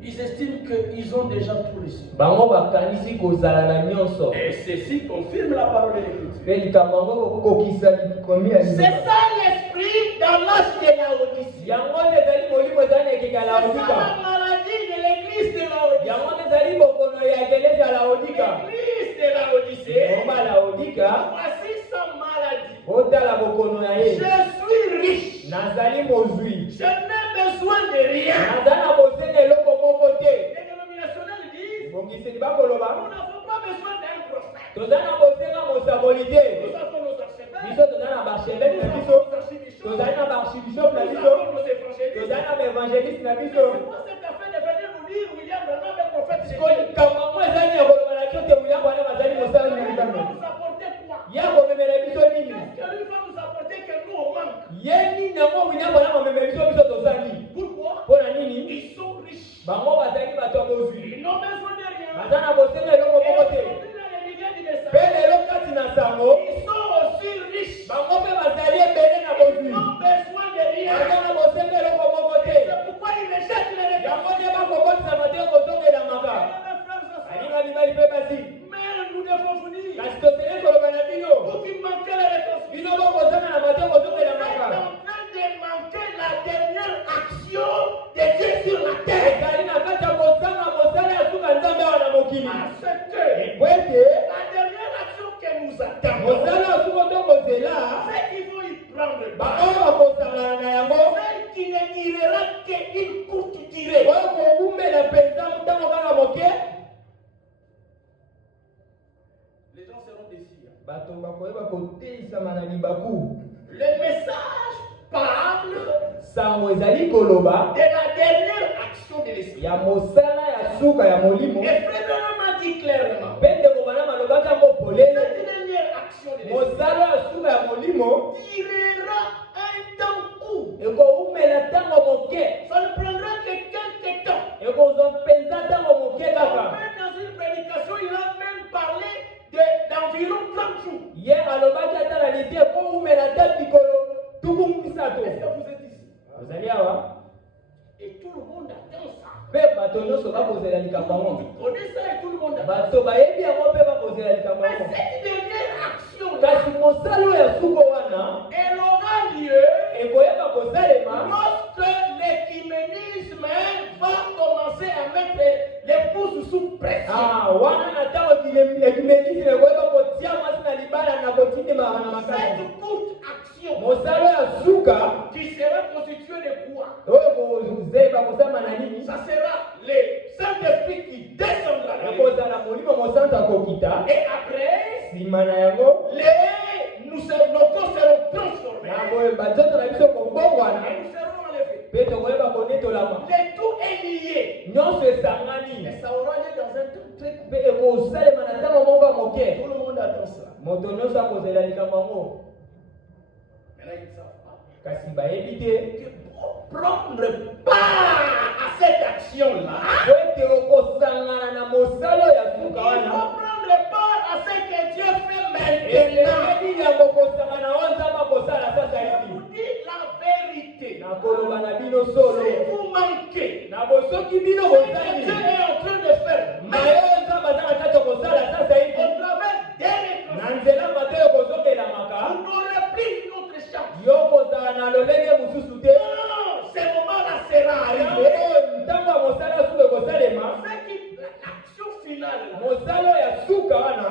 Ils estiment qu'ils ont déjà tout reçu. Bango bakanisi kozala na nyonso. Et ceci confirme la parole de l'Écriture. Pe likambo yango kokokisa likomi ya C'est liloba. ça l'esprit dans l'âge de Laodicée. Yango nde ezali molimo ezali na ekeke ya C'est ça Laodika. la maladie de l'église de Laodicée. Yango nde ezali bokono ya ekelezi ya Laodika. L'église de Laodicée, Ngomba Laodika voici sa maladie. otala bokono ya Je ye. suis riche. Nazali mozwi. Je n'ai besoin de rien. Nazali na bosenga eloko moko te. Les dénominationnels disent, Ebongiseli bakoloba. nous n'avons pas besoin d'un prophète. Tozali na bosenga mosakoli te. Nous avons nos archevêques. Biso tozali na barchevêque Nous na avons biso. nos archibishops. Tozali na barchibishop na Nous biso. avons nos évangélistes. Tozali na baevangeliste na C'est biso. pas cette affaire de venir nous dire William Branham est prophète de Sikoyo Dieu. likambo yango ezali ya koloba na biso te William wana bazali mosala na Il va nzambe. nous apporter quoi? Ye akomemela biso nini? Qu'est-ce que lui va nous apporter que nous on manque? Ye nini yango William wana amemela biso tozali? Pourquoi? Mpo na nini? Ils sont riches. Bango bazali bato ya bozwi. Ils n'ont besoin de rien. Baza na bosenga eloko Et moko te. aujourd'hui dans les milieux du message, Mpe lelo kati na sango ils sont aussi riches. bango mpe bazali ebele na bozwi. Ils n'ont besoin de rien. Baza na bosenga eloko moko te. C'est pourquoi ils rejettent les Yango réponses. nde bakobotisa mateyo kozongelamaka. Baninga mibali mpe basi. Mais nous devons vous dire, Kasi tosengeli koloba na bino. vous qui manquez les réponses, Bino bokozanga na mateyo vous êtes kozongelamaka. en train de manquer la dernière action de Dieu sur la terre. ezali na kati ya kosanga mosala ya suka nzambe awa na mokili. Parce que Po ete la dernière action que nous attendons, mosala ya suka to kozela c'est qu'ils vont y prendre part. baoyo bakosangana na yango Celle qui ne durera qu'une courte durée. oyo kowumela mpenza ntango kaka moke Les gens seront déçus. bato bakoyeba koteisama na libaku. Le message parle Sango ezali koloba de la dernière action de l'esprit. ya mosala ya suka ya molimo. Et Frère Branham a dit clairement, Mpe ndeko Branham alobaki yango polele. cette dernière action action de mosala ya suka ya molimo durera un temps court. ekoumela ntango moke, Ça ne prendra que quelques temps. ekozwa mpenza ntango moke kaka. Même dans une prédication, il a même parlé d'environ 30 jours. Ye alobaki ata na lite ekoumela ata mikolo tuku misato. Est-ce que vous êtes ici? Ozali awa Et tout le monde attend ça. mpe bato nyonso bakozela likambo yango. Vous connaissez ça et tout le monde attend. Bato bayebi yango mpe bakozela likambo Mais yango. cette dernière action, Kasi mosala oyo ya suko wana elle aura lieu ekoyeba kosalema lorsque l'écuménisme va commencer à mettre l'épouse sous pression. wana na ntango ekumenisme ekoyeba kotia mwasi na libala na kotindimaka na makasi. Cette courte action mosala ya suka qui sera constituée de quoi? oyo kozeba kosama na nini? Ça sera le Saint-Esprit qui descendra. ekozala molimo mosantu akokita. Et après, nsima na yango nos corps seront transformés. na boye banzoto na biso kobongwana Et nous serons enlevés. mpe tokoyeba konetolama. Le tout est lié. nyonso esangani Et ça aura lieu dans un temps très court. mpe ekosalema na ntango moko ya moke. Tout le monde attend ça. moto nyonso akozela likambo yango. Maintenant, ils ne savent pas. kasi bayebi te Que pour prendre part à cette action-là, po ete okosangana na mosala ya il suka faut wana prendre part à ce que Dieu fait maintenant. eleleli ya kokosangana wa nzambe akosala sasa Je hivi. vous dis la vérité. nakoloba na bino solo Si vous manquez, na bosoki bino ce que bosali Dieu est en train de faire, maye oyo nzambe aza na kati ya kosala sasa au hivi travers des na réclamations, nzela mateyo kozokelamaka vous n'aurez plus une autre chance. yo kozala na lolenge mosusu te. Non, ce moment-là sera arrivé. yango ntango ya mosala ya suka ekosalema L'action finale, là, mosala ya suka wana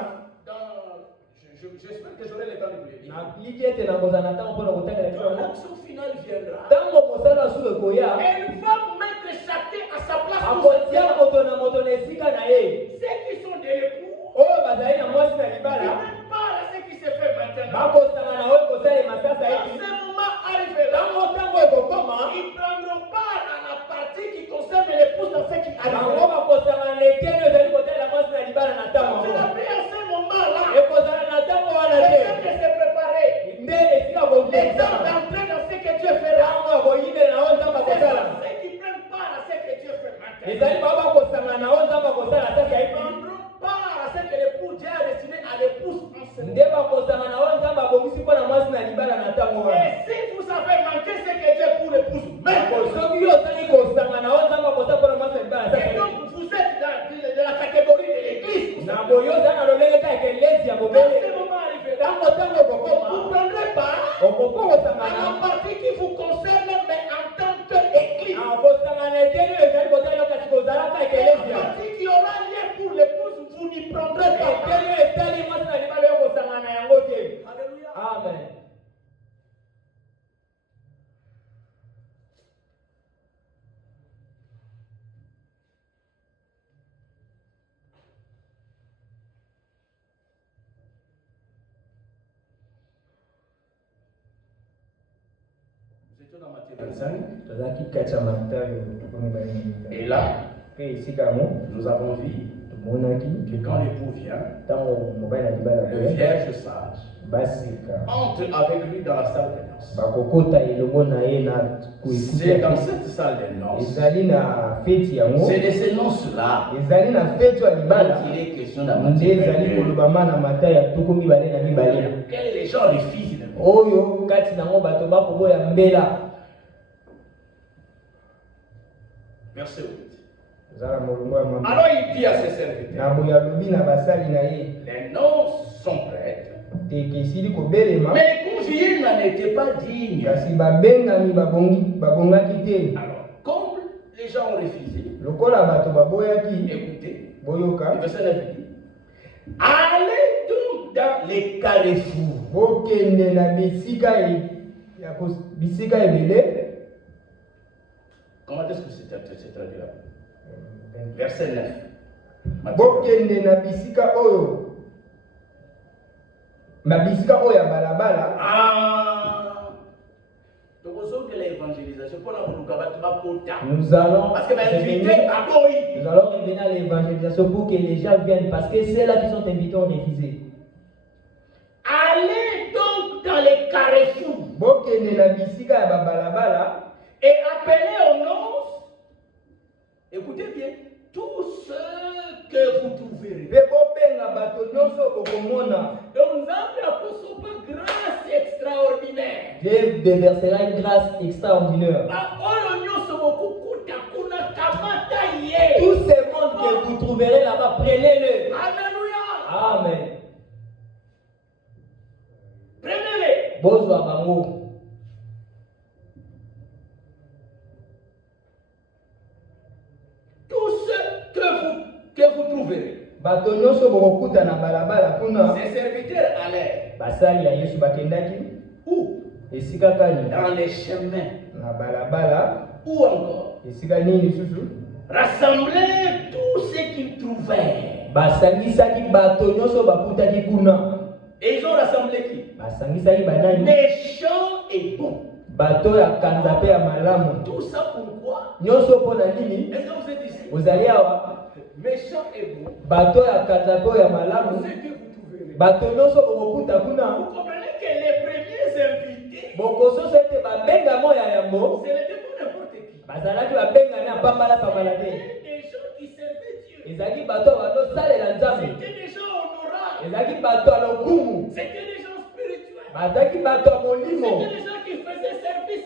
j'espère que j'aurai le temps de vous le dire. naliki ete nakozala na ntango mpona kotangela biso Quand yango. l'action finale viendra, ntango mosala ya suka ekoya elle va mettre chacun à sa place. akotia moto na moto na esika na ye. Ceux qui sont de l'époux, oyo bazali na mwasi na ils libala ne prennent pas à ce qui se fait maintenant. bakosangana oyo kosalema sasa Quand hivi. ce moment arrivera, ntango ekokoma ils prendront part à la partie qui concerne l'épouse dans ce qui bango arrivera. bakosangana na eteni ezali kotalela mwasi na libala na ntango C'est yango. après à ce moment-là, ekozala na ntango wana les te gens qui se préparaient, nde esika les gens kokosana d'entrer dans ce que Dieu fera. ntango ya koyindela na oyo nzambe C'est akosala. ceux qui prennent part à ce que Dieu fait maintenant. ezali bao bakosangana na oyo nzambe akosala sasa Ils hivi. prendront part à ce que l'époux Dieu a destiné à l'épouse en ce nde bakosangana na oyo nzambe abongisi mpo na mwasi na libala na ntango wana. Et si vous avez manqué ce que Dieu pour l'épouse, maintenant, soki yo ozali kosangana na oyo nzambe akosala mpo na mwasi na libala na et ntango donc vous êtes de la catégorie de l'église, na boyo ozali na lolenge kaka eklesi ya quand bobele. ce moment arrivera, ntango ekokoma vous prendrez part okoki à kosangana la partie qui vous concerne, mais en tant qu'église. kosangana eteni oyo ezali kotala yo kasi kozalaka La ekelesia. partie qui aura lieu pour l'épouse, vous n'y prendrez pas part. eteni oyo etali mwasi na libala yo kosangana na yango te. Alléluia. amen. Nous étions dans Matthieu 25. tozalaki kati ya matayo Et là, mpe esika yango nous avons vu tomonaki que quand l'époux vient, ntango mobali na libala le koya vierge sage basika entre avec lui dans la salle des noces. bakokota elongo na ye na C'est dans koekuta. cette salle des noces, ezali na feti yango, c'est de ces noces-là ezali na feti ya libala qu'il est question dans nde Matthieu ezali 22, kolobama na mata ya tuku mibale na mibale auquel les gens refusent de venir. oyo kati nango bato bakoboya mbela. Verset 8. ezala molongo ya mama Alors il dit à ses serviteurs, na boye alobi na basali na ye les noces sont prêtes, teke esili kobelema mais les conviés n'en étaient pas dignes. kasi babengami babongaki te. Alors, comme les gens ont refusé, lokola bato baboyaki écoutez, boyoka le verset 9 dit, allez donc dans les carrefours. bokende na bisika ebele. Comment est-ce que c'est traduit là? Verset 9. Matthieu. bokende na bisika oyo ya balabala. Nous allons revenir à l'évangélisation pour que les gens viennent, parce que c'est là qui sont invités, on refusé. Allez donc dans les carrefours et appelez au nom, écoutez bien, tous ceux que vous trouverez. Donc nous avons pas grâce extraordinaire. Dieu déversera une grâce extraordinaire. Tout ce monde que vous trouverez là-bas, prenez-le. Alléluia. Amen. Prenez-les. Bonsoir, Bango. Tous ceux que vous trouverez. Ces serviteurs allaient. Basali ya Yesu bakendaki. Où? Esika kani? Dans les chemins. Na balabala. Où encore? Esika nini susu? Rassembler tous ceux qu'ils trouvaient. Basangisaki bato nyonso bakutaki kuna. Et ils ont rassemblé qui? Basangisaki banani? Méchants et bons. Bato ya kanza pe ya malamu. Tout ça pourquoi? Nyonso pona nini? Est-ce que vous êtes ici? Vous allez awa. Méchants et bons. Bato ya kanza pe ya malamu. C'est que vous trouverez. Bato nyonso bokuta kuna. Vous comprenez que les premiers invités, Bokoso sete babenga moya yambo. ce n'était pas n'importe qui. Bazalaki babenga na pambala pambala te. Des gens qui servaient Dieu. Ezaki bato bato salela nzambe. C'était des gens honorables. Ezaki bato alokumu. C'était des gens spirituels. Bazaki bato molimo. C'était des gens qui faisaient service,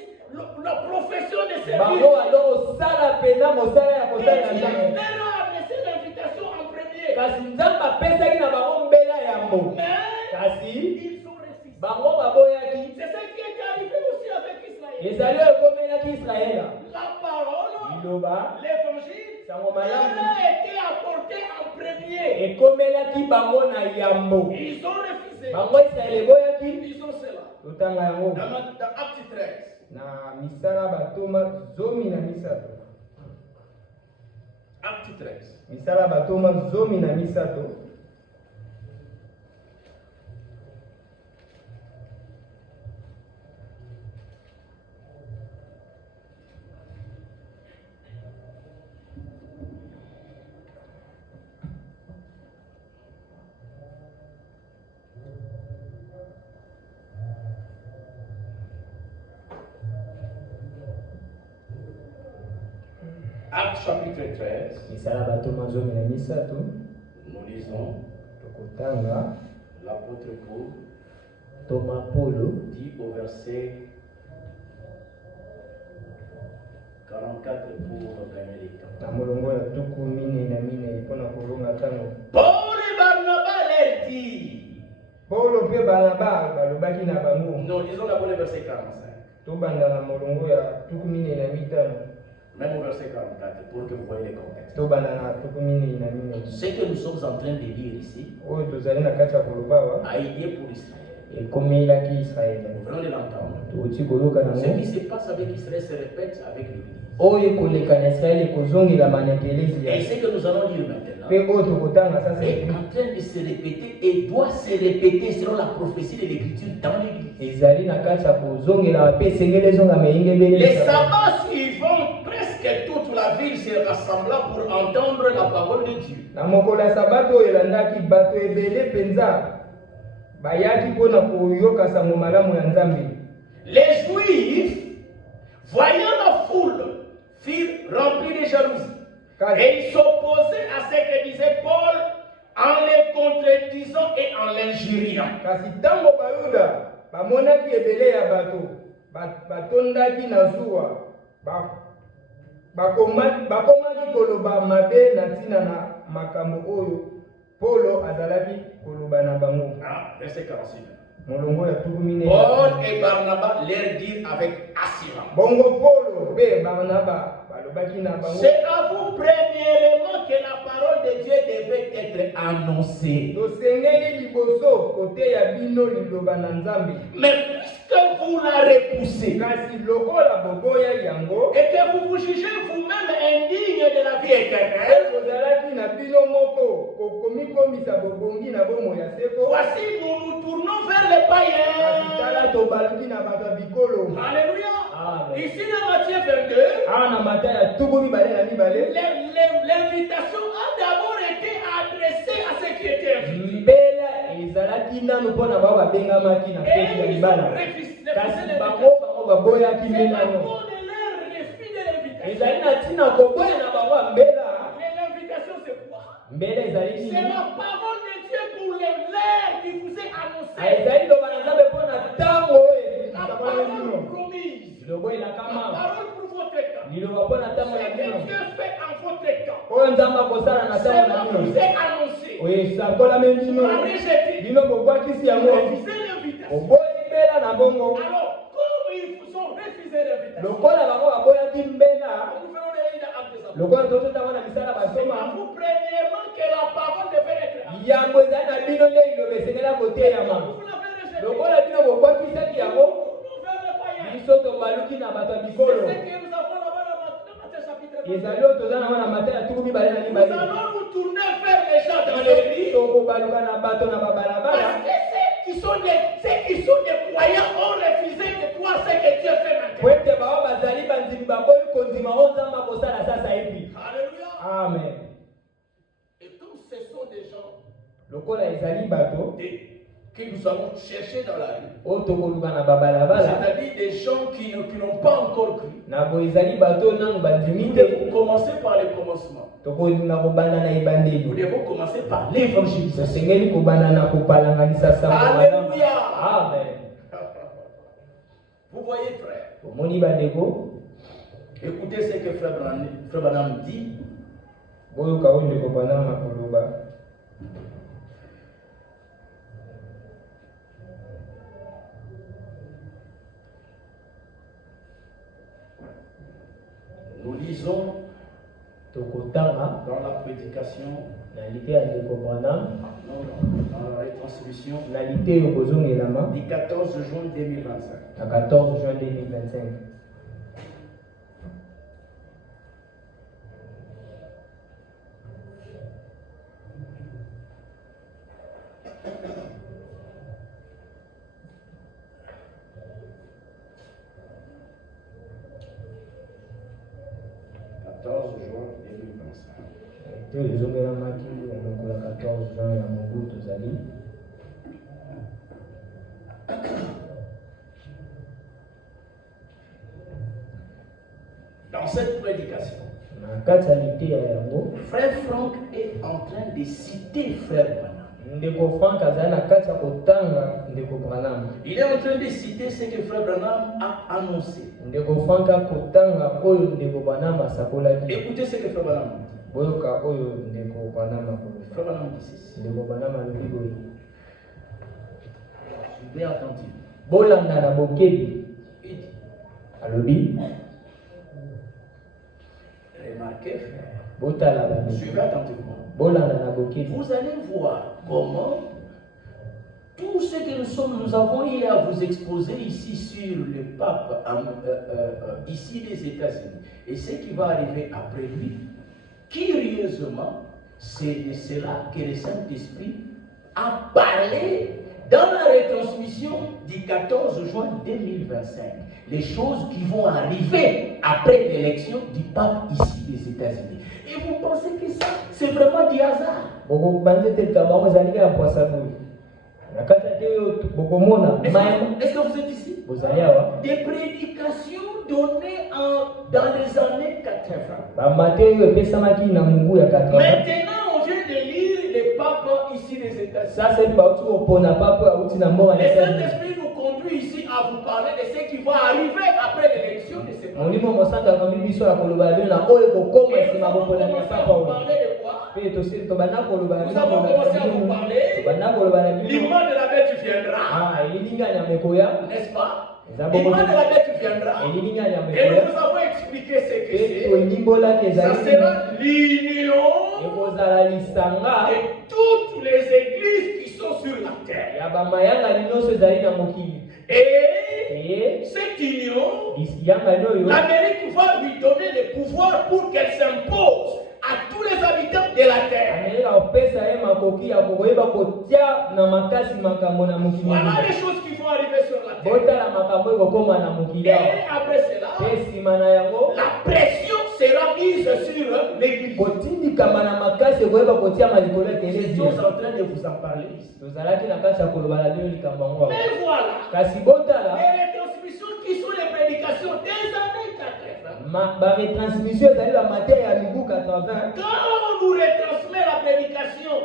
la profession de service. Bango alo sala pena mosala ya Et kosala Dieu nzambe. leur a adressé l'invitation en premier. Kasi nzambe apesaki na bango mbela yambo. Mais Kasi ils ont refusé. bango baboyaki. C'est ce qui est arrivé aussi avec Israël. Ezali ekomelaki Israela. La parole, Liloba l'évangile, sango leur malamu a été apporté en premier. ekomelaki bango na yambo. Ils ont refusé. Bango Israela eboyaki. Ils ont cela. Totanga yango. Dans Acte 13. Na misala batoma zomi na misato. Acte 13. Misala batoma zomi na misato. Acte chapitre 13. Misala batoma zomi na misato. Nous lisons Tokotanga l'apôtre Paul Thomas Polo dit au verset 44 pour gagner le temps. na molongo ya tuku mine na mine mpona kolonga ntango. Paul et Barnabas leur dit. Polo mpe Barnaba balobaki na bango. Nous lisons d'abord le verset 45. Tobanda na molongo ya tuku mine na mitano. Même au verset 44 pour que vous voyez le contexte. Tobanda na tuku mine na mine. Ce que nous sommes en train de lire ici Oyo tozali na kati ya koloba awa a idée pour Israël. ekomelaki Israele. Nous venons de l'entendre. Toti koyoka Ce qui nango. se passe avec Israël se répète avec l'Église. Oyo ekoleka na Israele ekozongelama na eklezia. Et ce que nous allons lire maintenant Mpe oyo tokotanga sasa est en train de se répéter et doit se répéter selon la prophétie de l'Écriture dans l'Église. ezali na kati ya kozongelama mpe esengeli ezongama eyingebeli. Les sabbats suivants, presque toute la ville se rassembla pour entendre la parole de Dieu. Na mokolo ya sabato oyo elandaki bato ebele mpenza bayaki mpona koyoka sango malamu ya Nzambe. Les Juifs, voyant la foule, furent remplis de jalousie. Et ils s'opposaient à ce que disait Paul en les contredisant et en l'injuriant. Kasi ntango bayuda bamonaki ebele ya bato batondaki na zuwa bakomaki koloba mabe na ntina na makambo oyo Polo azalaki koloba na bango. Verset 46. Molongo ya tuku mine. Paul et Barnabas leur dirent avec assurance. Bongo Polo mpe Barnaba balobaki na bango. C'est à vous premièrement que la parole de Dieu devait être annoncée. Tosengeli liboso kote ya bino liloba na Nzambe. Mais puisque vous la repoussez Kasi lokola boboya yango et que vous vous jugez vous-même indigne de la vie éternelle, ozalaki na bino moko kokomikomisa bobongi na bomo ya seko. voici nous nous tournons vers les païens. Kasi tala tobaluki na bato ya bikolo. Alléluia. Amen. Ici dans Matthieu 22, Awa na mata ya tuku mibale na mibale. l'invitation a d'abord été adressée à ceux qui étaient invités. Mbela ezalaki nanu mpona bao babengamaki na feti ya Et ils libala ont refusé kasi l'invitation. bango baboyaki C'est mbela à yango cause de leur refus de l'invitation. ezali na ntina koboya na bango ya mbela. Mais l'invitation, c'est quoi? Mbela ezali C'est nini? la parole de Dieu pour les lèvres qui vous est annoncée. ezali loba na nzambe mpona ntango La parole promise. liloba La elakama parole pour votre temps. liloba mpona ntango Ce na que bino Dieu fait en votre temps. oyo nzambe akosala na ntango na Cela bino vous est annoncé. oyo esakolami bino Vous avez rejeté. bino bobwakisi yango Refusez l'invitation. oboyi mbela na bongo Alors, comme ils vous ont refusé l'invitation, lokola bango baboyaki mbela nous venons de lire dans Actes des Apôtres. lokola tozotango na misala C'est à basoma vous premièrement que la parole devait être annoncée. yango ezali na bino nde liloba esengela koteyama Vous l'avez rejeté. lokola bino bobwakisaki yango Nous venons de païens. biso tobaluki na bato ya C'est bikolo ce que nous avons là-bas dans Matthieu chapitre 22. ezali oyo toza nango na mata ya tuku mibale na Nous mibale allons nous tourner vers les gens dans l'église. tokobaluka na bato na babalabala Parce que ceux qui sont des croyants ont refusé de croire ce que Dieu fait po maintenant. ete bao bazali bandimi baboyi kondima oyo nzambe akosala sasa hivi. Alléluia. Amen. Et comme ce sont des gens lokola ezali bato que nous allons chercher dans la rue, oyo tokoluka na babalabala c'est-à-dire des gens qui n'ont pas encore cru, na boye ezali bato oyo nanu bandimi nous te devons commencer par le commencement. tokolinga kobanda na Nous ebandeli devons commencer par l'évangile. tosengeli kobanda na kopalanganisa sango malamu. Alléluia. Amen. Vous voyez, frère, omoni bandeko écoutez ce que frère Branham dit. boyoka oyo ndeko banama koloba Nous lisons tokotanga dans la prédication, na lite ya ndeko banama dans la retransmission na lite oyo kozongelama du 14 juin 2025. na 14 juin 2025. Oyo ezongelamaki ya mokolo 14 juin ya mobu tozali Dans cette prédication, na kati ya lite ya yango frère Franck est en train de citer frère Branham. ndeko Frank azali na kati ya kotanga ndeko Branham. Il est en train de citer ce que frère Branham a annoncé. ndeko Frank akotanga oyo ndeko Branham asakolaki. Écoutez ce que frère Branham dit. boyoka oyo ndeko Branham akoloba. Frère Branham dit ceci. ndeko Branham alobi boye Suivez attentivement. bolanda na bokebi Il dit, alobi remarquez frère, botala bandeko suivez attentivement. bolanda na bokebi. Vous allez voir comment tout ce que nous avons eu à vous exposer ici sur le pape, ici des États-Unis, et ce qui va arriver après lui, curieusement, c'est de cela que le Saint-Esprit a parlé dans la retransmission du 14 juin 2025. Les choses qui vont arriver après l'élection du pape ici des États-Unis. Et vous pensez que ça, c'est vraiment du hasard? Est-ce que vous êtes ici? Des prédications données dans les années 80. Maintenant, on vient de lire les papes ici des États-Unis. Le Saint-Esprit nous conduit ici à vous parler de ce qui va arriver après l'élection de ces papes. Et nous allons commencer à vous parler de quoi? Nous allons commencer à vous parler l'image de la bête viendra, n'est-ce pas? L'image de la bête viendra. Et nous vous avons expliqué ce que c'est. Ça sera l'union de toutes les églises qui sont sur la terre. Et cette union, l'Amérique va lui donner le pouvoir pour qu'elle s'impose à tous les habitants de la terre. Voilà les choses qui vont arriver sur la terre. Et après cela, la pression sera mise sur l'église. likamba makasi koyeba kotia malikolo télé. Nous sommes en train de vous en parler ici. Tozalaki na kati ya koloba na bino likamba ngo. Mais voilà. Kasi botala. Les retransmissions qui sont les prédications des années 80. Ba retransmission ezali ba matière ya mibu 80. Quand on nous retransmet la prédication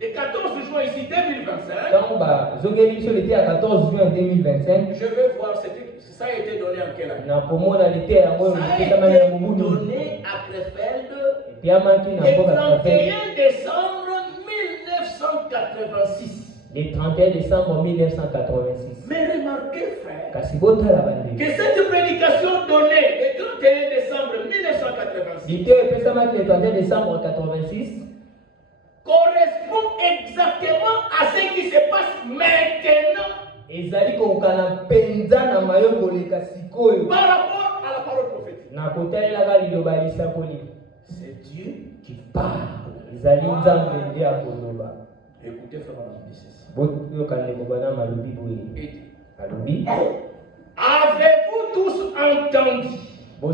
le 14 juin ici 2025. Quand zongeli biso l'été à 14 juin 2025. Je vais voir ça a été donné en quelle année. Na komona l'été ya ngo ça a été donné à Krefeld le 31 décembre 1986. Le 31 décembre 1986. Mais remarquez, frère, que cette prédication donnée le 31 décembre 1986 le 31 décembre 1986 correspond exactement à ce qui se passe maintenant par rapport à la parole prophétique. C'est Dieu qui parle. Écoutez, frère, avez-vous tous entendu? Non,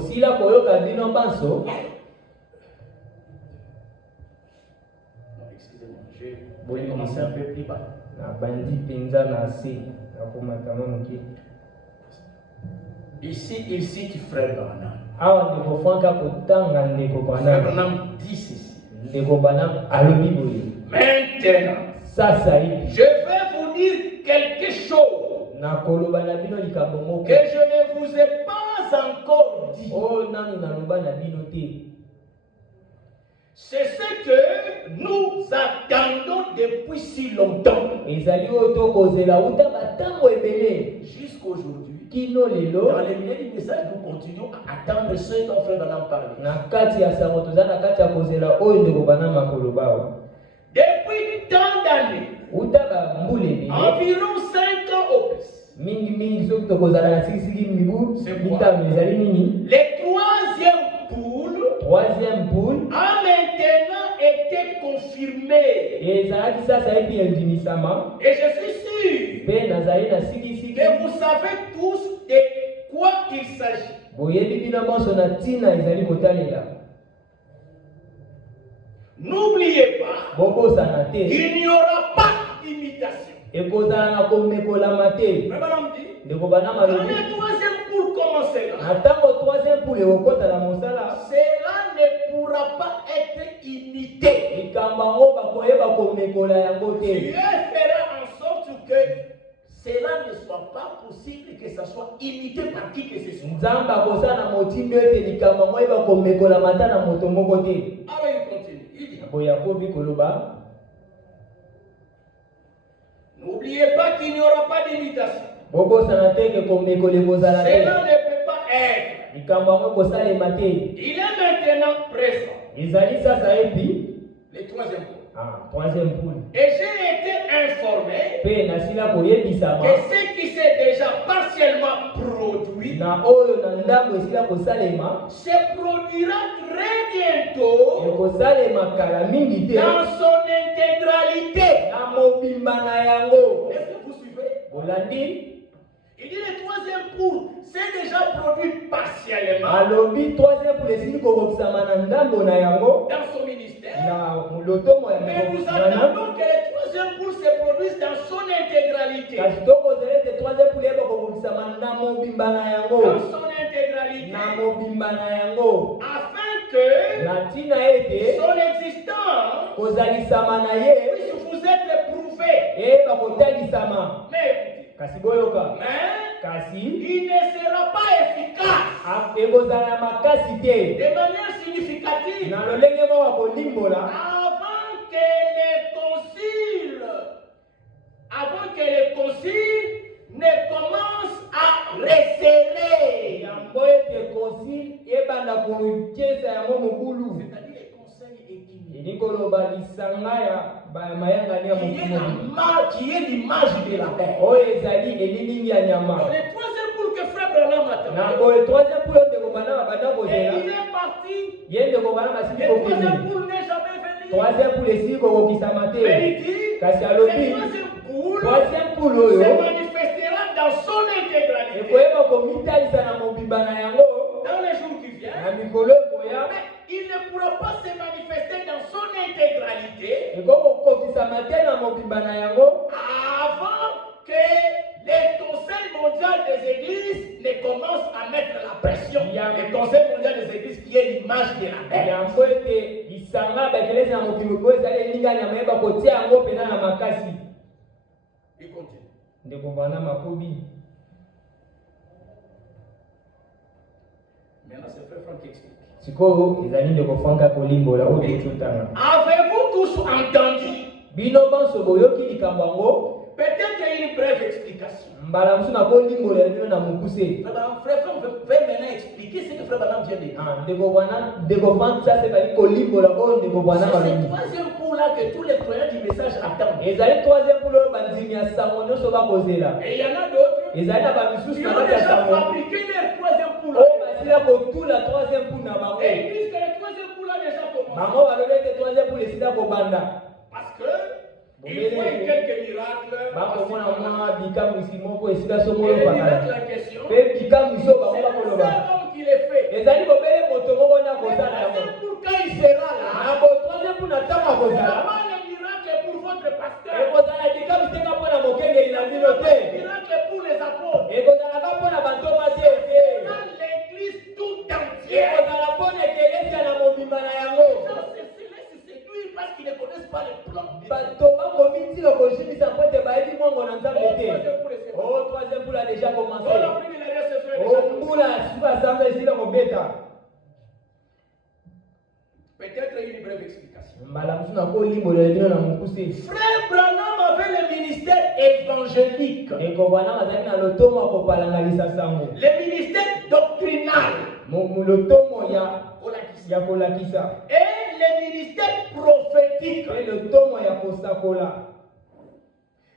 excusez-moi, je vais commencer un peu plus bas. Ici, il cite Frère Branham. Frère Branham dit ceci. Maintenant, je vais vous dire quelque chose que je ne vous ai pas encore dit. C'est ce que nous attendons depuis si longtemps. Jusqu'aujourd'hui, dans les milliers de messages, nous continuons à attendre ce dont Frère Branham parle. Depuis tant d'années, environ 5 ans au plus, c'est quoi? Les troisième poule a maintenant été confirmé. Et je suis sûr que vous savez tous de quoi il s'agit. N'oubliez pas qu'il n'y aura pas d'imitation. Quand le troisième poule commencera, cela ne pourra pas être imité. Dieu fera en sorte que cela ne soit pas possible que ça soit imité par qui que ce soit. Alors il continue. Il dit, n'oubliez pas qu'il n'y aura pas d'imitation. Cela ne peut pas être. Il est maintenant présent. Le troisième poule. Et j'ai été informé que ce qui s'est déjà partiellement produit se produira très bientôt dans son intégralité. Est-ce que vous suivez? Il dit le troisième poule s'est déjà produit partiellement dans son ministère. Mais nous attendons que le troisième poule se produise dans son intégralité. Dans son intégralité. Afin que son existence puisse vous être prouvé. Mais il ne sera pas efficace de manière significative avant que les conciles ne commencent à resserrer. C'est-à-dire les conseils équilibrés. Qui est l'image de la paix. Donc le troisième poule que Frère Branham attend. Et il est parti. Le troisième poule n'est jamais venu. Mais il dit, le troisième poule se manifestera dans son intégralité. Dans les jours qui viennent. Mais il ne finalité Et comme on dit ça matin dans mon bibana yango, avant que le Conseil mondial des églises ne commence à mettre la pression. Le Conseil mondial des églises qui est l'image de la terre. yango ete isanga bakelezi na mokili po ezali elinga nyama yeba kotia yango pena na makasi. Il continue. Ndeko bana makobi. Maintenant, c'est Frère Franck qui explique. Sikoyo ezali ndeko Franka kolimbola oyo totanga. Avez-vous tous entendu? Bino banso boyoki likambo yango. Peut-être une brève explication. Mbala musu na kolimbola bino na mukuse. Frère Franck veut maintenant expliquer ce que Frère Branham vient de dire. Ndeko Franka ça c'est bali kolimbola oyo ndeko bana C'est balobi. le troisième coup là que tous les croyants du message attendent. Ezali troisième pour le bandimi ya sango nyonso bakozela. Et il y en a d'autres. Ezali na bamisusu Ils na ont bata déjà sango. fabriqué leur troisième coup là. Oyo basila kotula troisième pour na bango. Et ils disent que le troisième coup là déjà commencé. Bango balobi ete troisième pour esila kobanda. Parce que il faut quelques miracles. Bakomona mwa bikamwisi moko esika Et somolo les bakala. miracles en question, Mpe bikamwisi oyo bango c'est le bakoloba. seul homme qui les fait. Ezali bobele moto moko na Le kosala yango. troisième coup quand il sera là, Na bo troisième pour na ntango ce akozala. sera pas le miracle pour votre pasteur. Ekozala bikamwisi teka mpo na mokengeli na bino te. Le miracle pour les apôtres. Ekozalaka mpo na bantoma te te. Dans l'église tout entière. Ekozala mpo na ekelezia na mobimba na yango. Se laissent séduire parce qu'ils ne connaissent pas le plan. Bato bakomi ntina koshimisa mpo ete bayebi mwango na nzambe te. O troisième pour la déjà commencé. O mbula suka samba esila kobeta. Peut-être une brève explication. Mbala musu na kolimbola bino na mokuse. Frère Branham avait le ministère évangélique, Eko bwana bazali na lotomo kopalangalisa sango. le ministère doctrinal Lotomo ya kolakisa. et le ministère prophétique. Pe lotomo ya kosakola.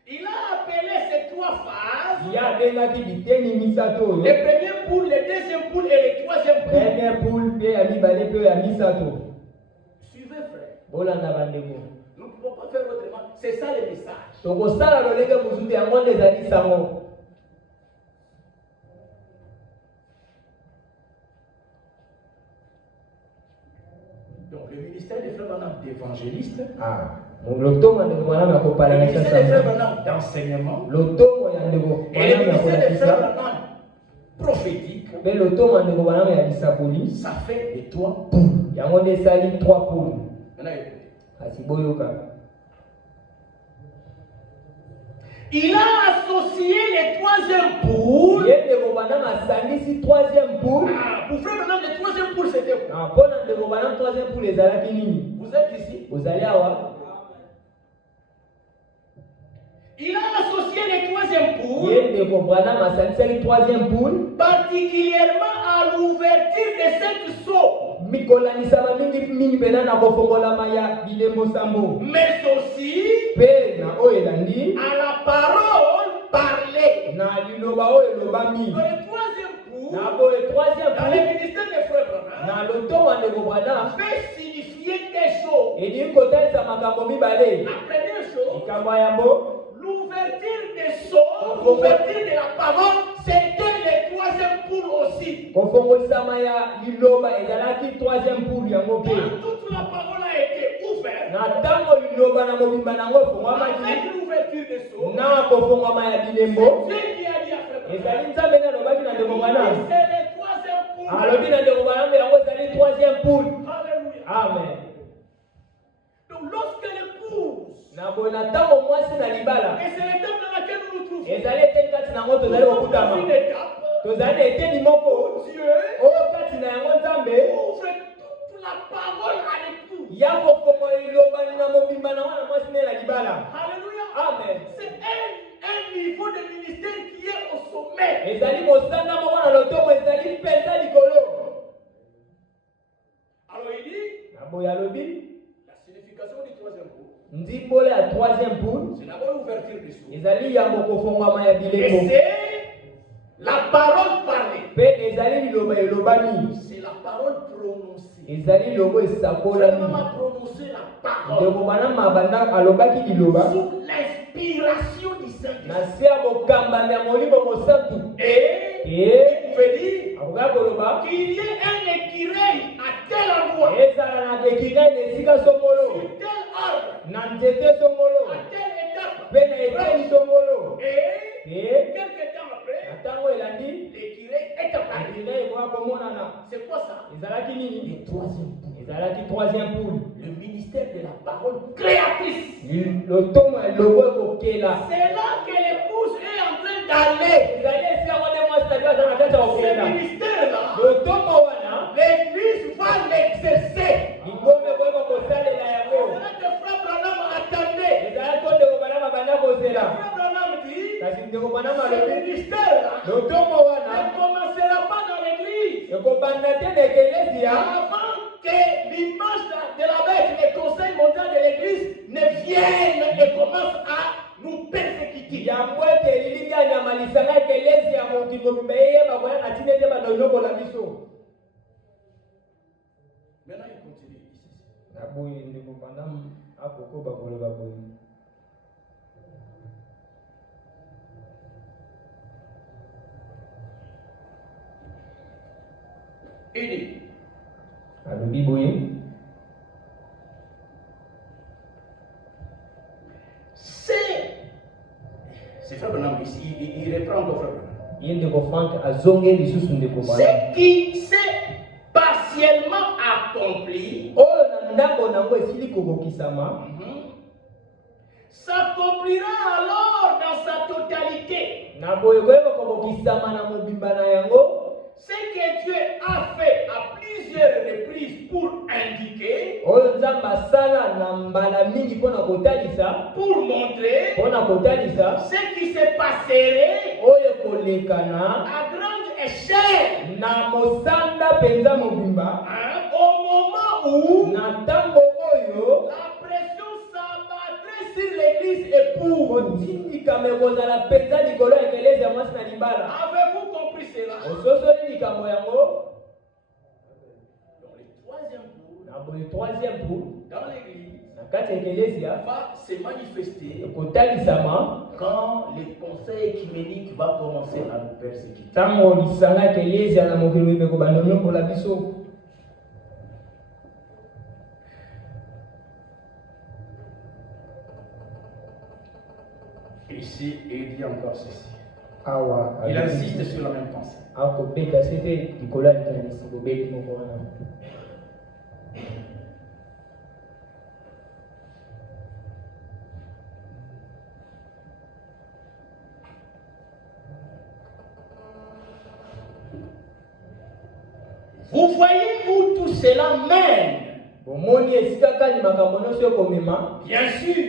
Il a appelé ces trois phases, Ya bengaki biteni misato oyo. le premier poule, le deuxième poule et le troisième poule. Premier poule pe ya mibale pe ya misato. Suivez frère, Bolanda bandeko. nous ne pouvons pas faire autrement. C'est ça le message. Tokosala lolenge mosusu yango nde ezali sango. Donc le ministère des frères Branham d'évangéliste, Lotomo ndeko bwana na le kopalangalisa ministère des frères sango. Branham d'enseignement Lotomo ya ndeko et le bwana na ministère des frères kolakisa. Branham prophétique, Pe lotomo ya ndeko bwana ya lisakoli. ça fait de toi poules. Yango nde esali 3 poules. Maintenant, écoutez. Kasi boyoka. Il a associé les troisième poule. Ye ndeko bwana masangisi 3e poule. Pour frère Branham, le troisième poule c'était quoi? Mpona ndeko bwana 3e poule ezalaki nini? Vous êtes ici. Ozali awa. Il a associé les troisième poule Ye ndeko bwana masangisaki 3e poule. particulièrement à l'ouverture de cette sceau, Mikolanisama mingi pena na kofongola ya bilembo sambo. mais aussi Pe na oyo elandi à la parole parlée. na liloba oyo elobami. Dans le troisième poule, Na boye 3e dans poule le ministère des frères Branham, na lotomo ya ndeko bwana fait signifier des choses. elingi kotalisa makambo mibale. La première chose, Likambo yango l'ouverture des sceaux, l'ouverture de la parole, c'était le troisième poule aussi. kofongolisa ya liloba ezalaki 3e poule yango pe. Quand toute la parole a été ouverte, Na ntango liloba na mobimba nango efongwamaki avec l'ouverture des sceaux, na kofongwama ya bilembo Dieu qui a dit à frère Branham, ezali nzambe nde alobaki na ndeko bwana. c'est le troisième poule. Alobi na ndeko bwana mbe yango ezali 3e poule. Alléluia. Amen. Donc lorsque l'épouse, Na boye na ntango mwasi na libala et c'est l'étape dans laquelle nous nous trouvons, ezali eteni kati nango tozali nous sommes dans kokutama. une étape Tozali na eteni moko où Dieu oyo kati na yango nzambe ouvre toute la parole à l'épouse. ya kofongola liloba na mobimba nango na mwasi nde na libala. Alléluia. Amen. C'est un niveau de ministère qui est au sommet. Ezali mosanda moko na lotomo ezali mpenza likolo. Alors il dit, Na boye alobi la signification du troisième coup, ndimbola ya 3e poule c'est d'abord l'ouverture des sceaux. ezali yango kofongwama ya Et bilembo. c'est la parole parlée. Pe ezali liloba elobami. C'est la parole prononcée. Ezali liloba Frère esakolami. Branham a prononcé la parole Ndeko bwana mabanda alobaki liloba sous l'inspiration du Saint-Esprit. na se ya bokambami ya molimo mosantu. Et E il pouvait dire akoka koloba qu'il y ait un écureuil à tel endroit, ezala na ekingai na esika songolo sur tel arbre, Nantete Songolo. À telle étape. Pena Songolo. Et quelques temps après, Natango Elandi. l'écureuil est apparu. C'est quoi ça? Le troisième poule. Le ministère de la parole créatrice. C'est là que l'épouse est en train d'aller. Ce ministère-là, l'église va l'exercer. Frère Branham attendait. Frère Branham dit, ce ministère-là ne commencera pas dans l'église avant que l'image de la bête, le conseil mondial de l'église, ne vienne et commence à nous persécuter. Maintenant, il continue. Il dit, c'est Frère Branham ici, il reprend encore Frère Branham. Ce qui s'est partiellement accompli s'accomplira alors dans sa totalité. Ce que Dieu a fait à plusieurs reprises pour indiquer, pour montrer ce qui se passerait à grande échelle au moment où la pression s'abattrait sur l'église épouse. Avez-vous compris cela? Donc le troisième poule dans l'église va se manifester quand le conseil écuménique va commencer à nous persécuter. Ici, il dit encore ceci. Il insiste sur la même pensée. Vous voyez où tout cela mène? Bien sûr,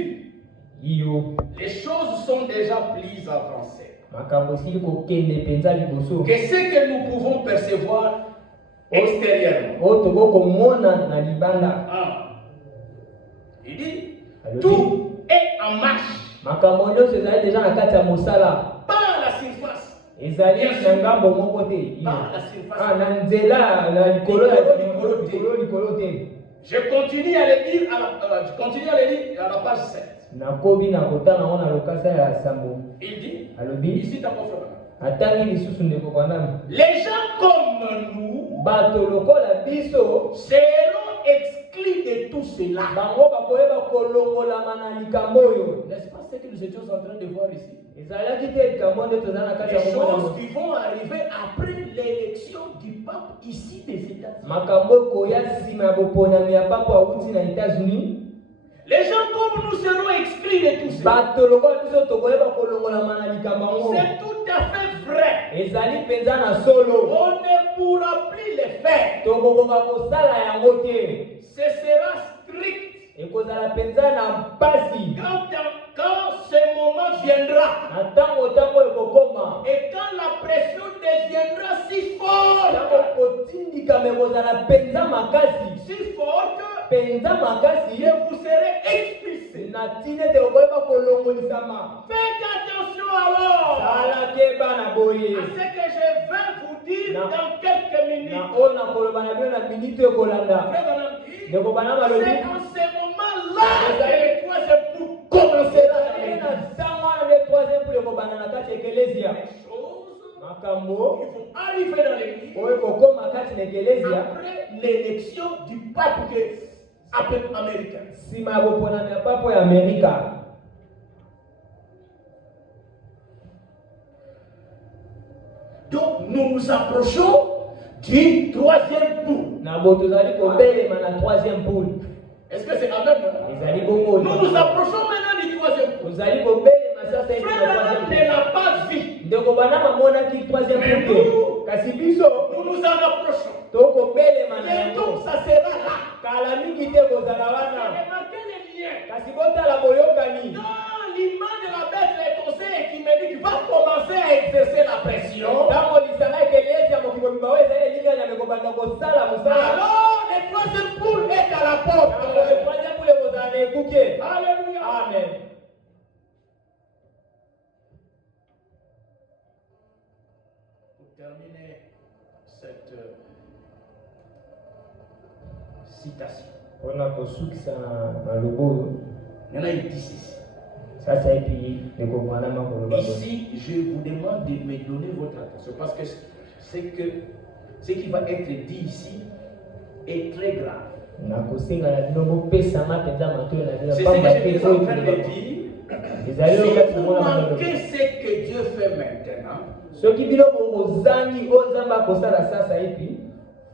les choses sont déjà plus avancées que ce que nous pouvons percevoir extérieurement. Il dit, tout est en marche. Pas la surface. Par la surface. Je continue à le lire à la page 7. Il dit, ici d'abord, les gens comme nous seront exclus de tout cela. N'est-ce pas ce que nous étions en train de voir ici? Les choses qui vont arriver après l'élection du pape ici des États-Unis. Les gens comme nous seront exclus de tout cela. C'est tout à fait vrai. On ne pourra plus le faire. Ce sera strict. Quand ce moment viendra, et quand la pression deviendra si forte, que vous serez expulsés. Faites attention alors à ce que je vais vous dire dans quelques minutes. C'est en ce moment-là que le troisième pour commencer à les choses vont arriver dans l'église après l'élection du pape. américain. Si ma bopona na papo ya Amerika. Donc nous nous approchons du troisième poule. Na botozali ko belema na troisième poule. Est-ce que c'est amen? Nous nous approchons maintenant du troisième poule. Vous allez ko belema ça c'est Frère Branham ne l'a pas vu. Ndeko bana mamona ki troisième poule. Kasi biso nous nous en approchons. Toko belema na donc ça sera là. Kala mingi te kozala wana. Remarquez les liens. Kasi botala boyokani. Dans l'image de la bête, les conseils qui me dit qu'il va commencer à exercer la pression. Alors, le troisième poule est à la porte. Alléluia. Amen. Pour terminer cette citation. Maintenant, il dit ceci. Ici, je vous demande de me donner votre attention parce que ce qui va être dit ici est très grave. C'est ce que je suis en train de dire. Si vous manquez ce que Dieu fait maintenant,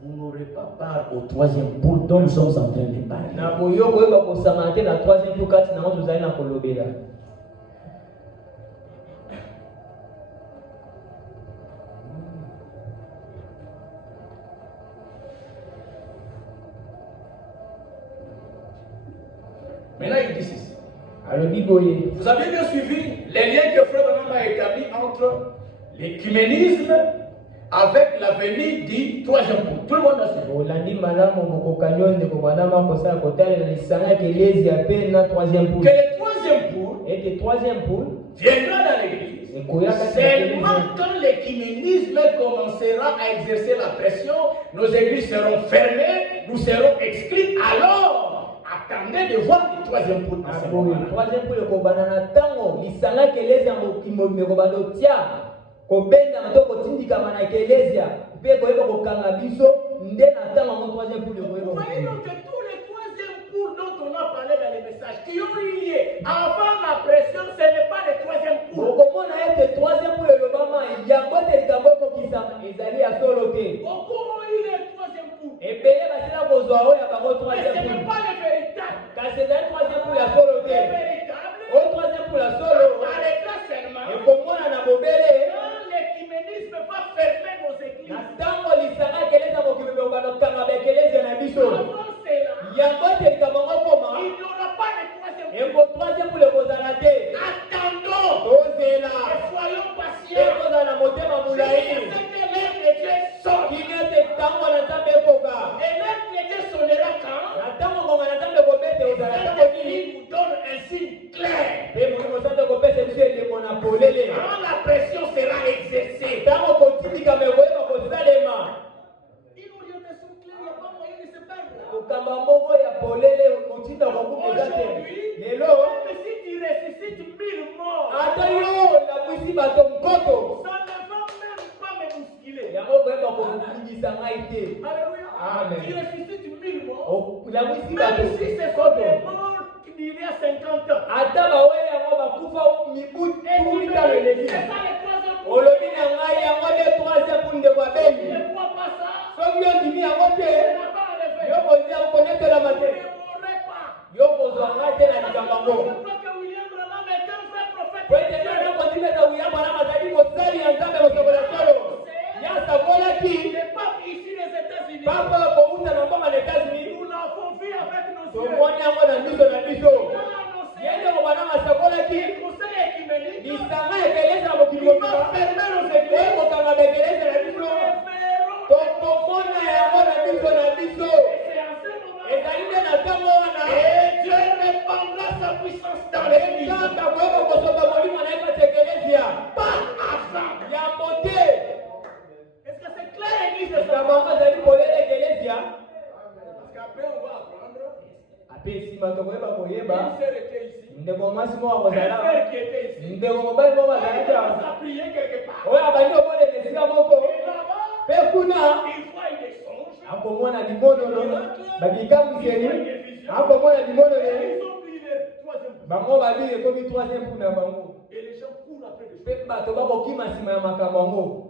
vous n'aurez pas part au troisième poule dont nous sommes en train de parler. Maintenant, il dit ceci. Vous avez bien suivi les liens que Frère Branham a établis entre l'écuménisme avec la venue du troisième poule. Tout le monde a suivi. Que le troisième poule viendra dans l'église. Seulement quand l'écuménisme commencera à exercer la pression, nos églises seront fermées, nous serons exclus. Alors, attendez de voir le troisième poule. Troisième poule, kobenda mato kotindika mana ekelezia pe koyeba kokanga biso nde na tanga mo troisième poule koyeba. Voyez donc que tous les troisième poules dont on a parlé dans les messages qui ont eu lieu avant la pression, ce n'est pas les troisième poules. Okomona ete troisième poule le mama yango te likambo kisama ezali ya solo te. Beaucoup ont eu les troisième poules. Ebele basela kozwa oya bango troisième poule. Ce n'est pas les véritables. Kasi ezali troisième poule ya solo te. Les véritables. O troisième poule ya solo. Par l'état seulement. Ekomona na bobele. L'écuménisme va fermer nos églises. Na tango lisanga keleza mokili bobano kanga bekeleza na biso. Yango te likambo koma. Il n'y aura pas de troisième poule. Eko troisième poule kozala te. Attendons. Tozela. Et soyons patients. Kozala motema mulayi. C'est que l'heure de Dieu sonne. Kinete tango na nzambe koka. Et l'heure de Dieu sonnera quand? Na tango konga na nzambe kobete ozala tango nini? Il nous donne un signe clair. Pe molimo santo kopesa biso elemo na polele. Quand la pression sera exercée. Tango kotindika mekoyeba kosalema. Une orientation claire, il n'y a pas moyen de se perdre. Kokamba moko ya polele kotinda kokukoza te. Lelo si tu ressuscites 1000 morts, ata yo la mwisi bato mkoto. Ça ne va même pas me bousculer. Yango koyeba kokungisa ngai te. Alléluia. Amen. Tu ressuscites 1000 morts. La mwisi bato même si c'est comme des morts d'il y a 50 ans. Ata bawe yango bakufa mibu tukulita leleki. C'est ça le troisième point. Olobi na ngai yango de troisième pour ndeko abeli. Ne crois pas ça. Soki yo ndimi yango te. Tu n'as pas enlevé. Yo kozia kokonetela Tu mate. ne mourrais pas. Yo kozwa ngai te na likambo yango. Je crois que William Branham est un vrai prophète. Kwete ndio kotimeta William Branham azali kosali ya nzambe kosokola solo. Ya sakolaki. Les papes ici des États-Unis. Papa kouta na mbongo na États-Unis. Nous l'avons vu avec nos yeux. Tomoni yango na miso na biso. Yende ko bana masakolaki. Conseil écuménique. Lisanga ekeleza mokili mokili. Eko kanga bekeleza na biso. Tokomona yango na biso na biso. Ezali nde na ntango wana. Dieu répandra sa puissance dans l'église. Nzambe akoyeba kosopa molimo na ye kati ekelezia. Pas avant. Ya mote. Est-ce que c'est clair, église? Likambo yango ezali polele ekelezia. Parce qu'après on va apprendre. Ape nsima tokoyeba koyeba. Une sœur était ici. Ndeko mwasi moko Un akozala. frère qui était ici. Ndeko mobali moko Il azalaki va awa. s'appuyer quelque part. Oyo abandi omonela esika moko. Et là-bas, Mpe kuna il voit des songes. akomona limonono babikamiseli Hapo moja limono Ils le. ont pris le troisième coup. Bango babili komi troisième pour na bango. Et les gens courent après les choses. Pe bato bako kima sima ya makambo.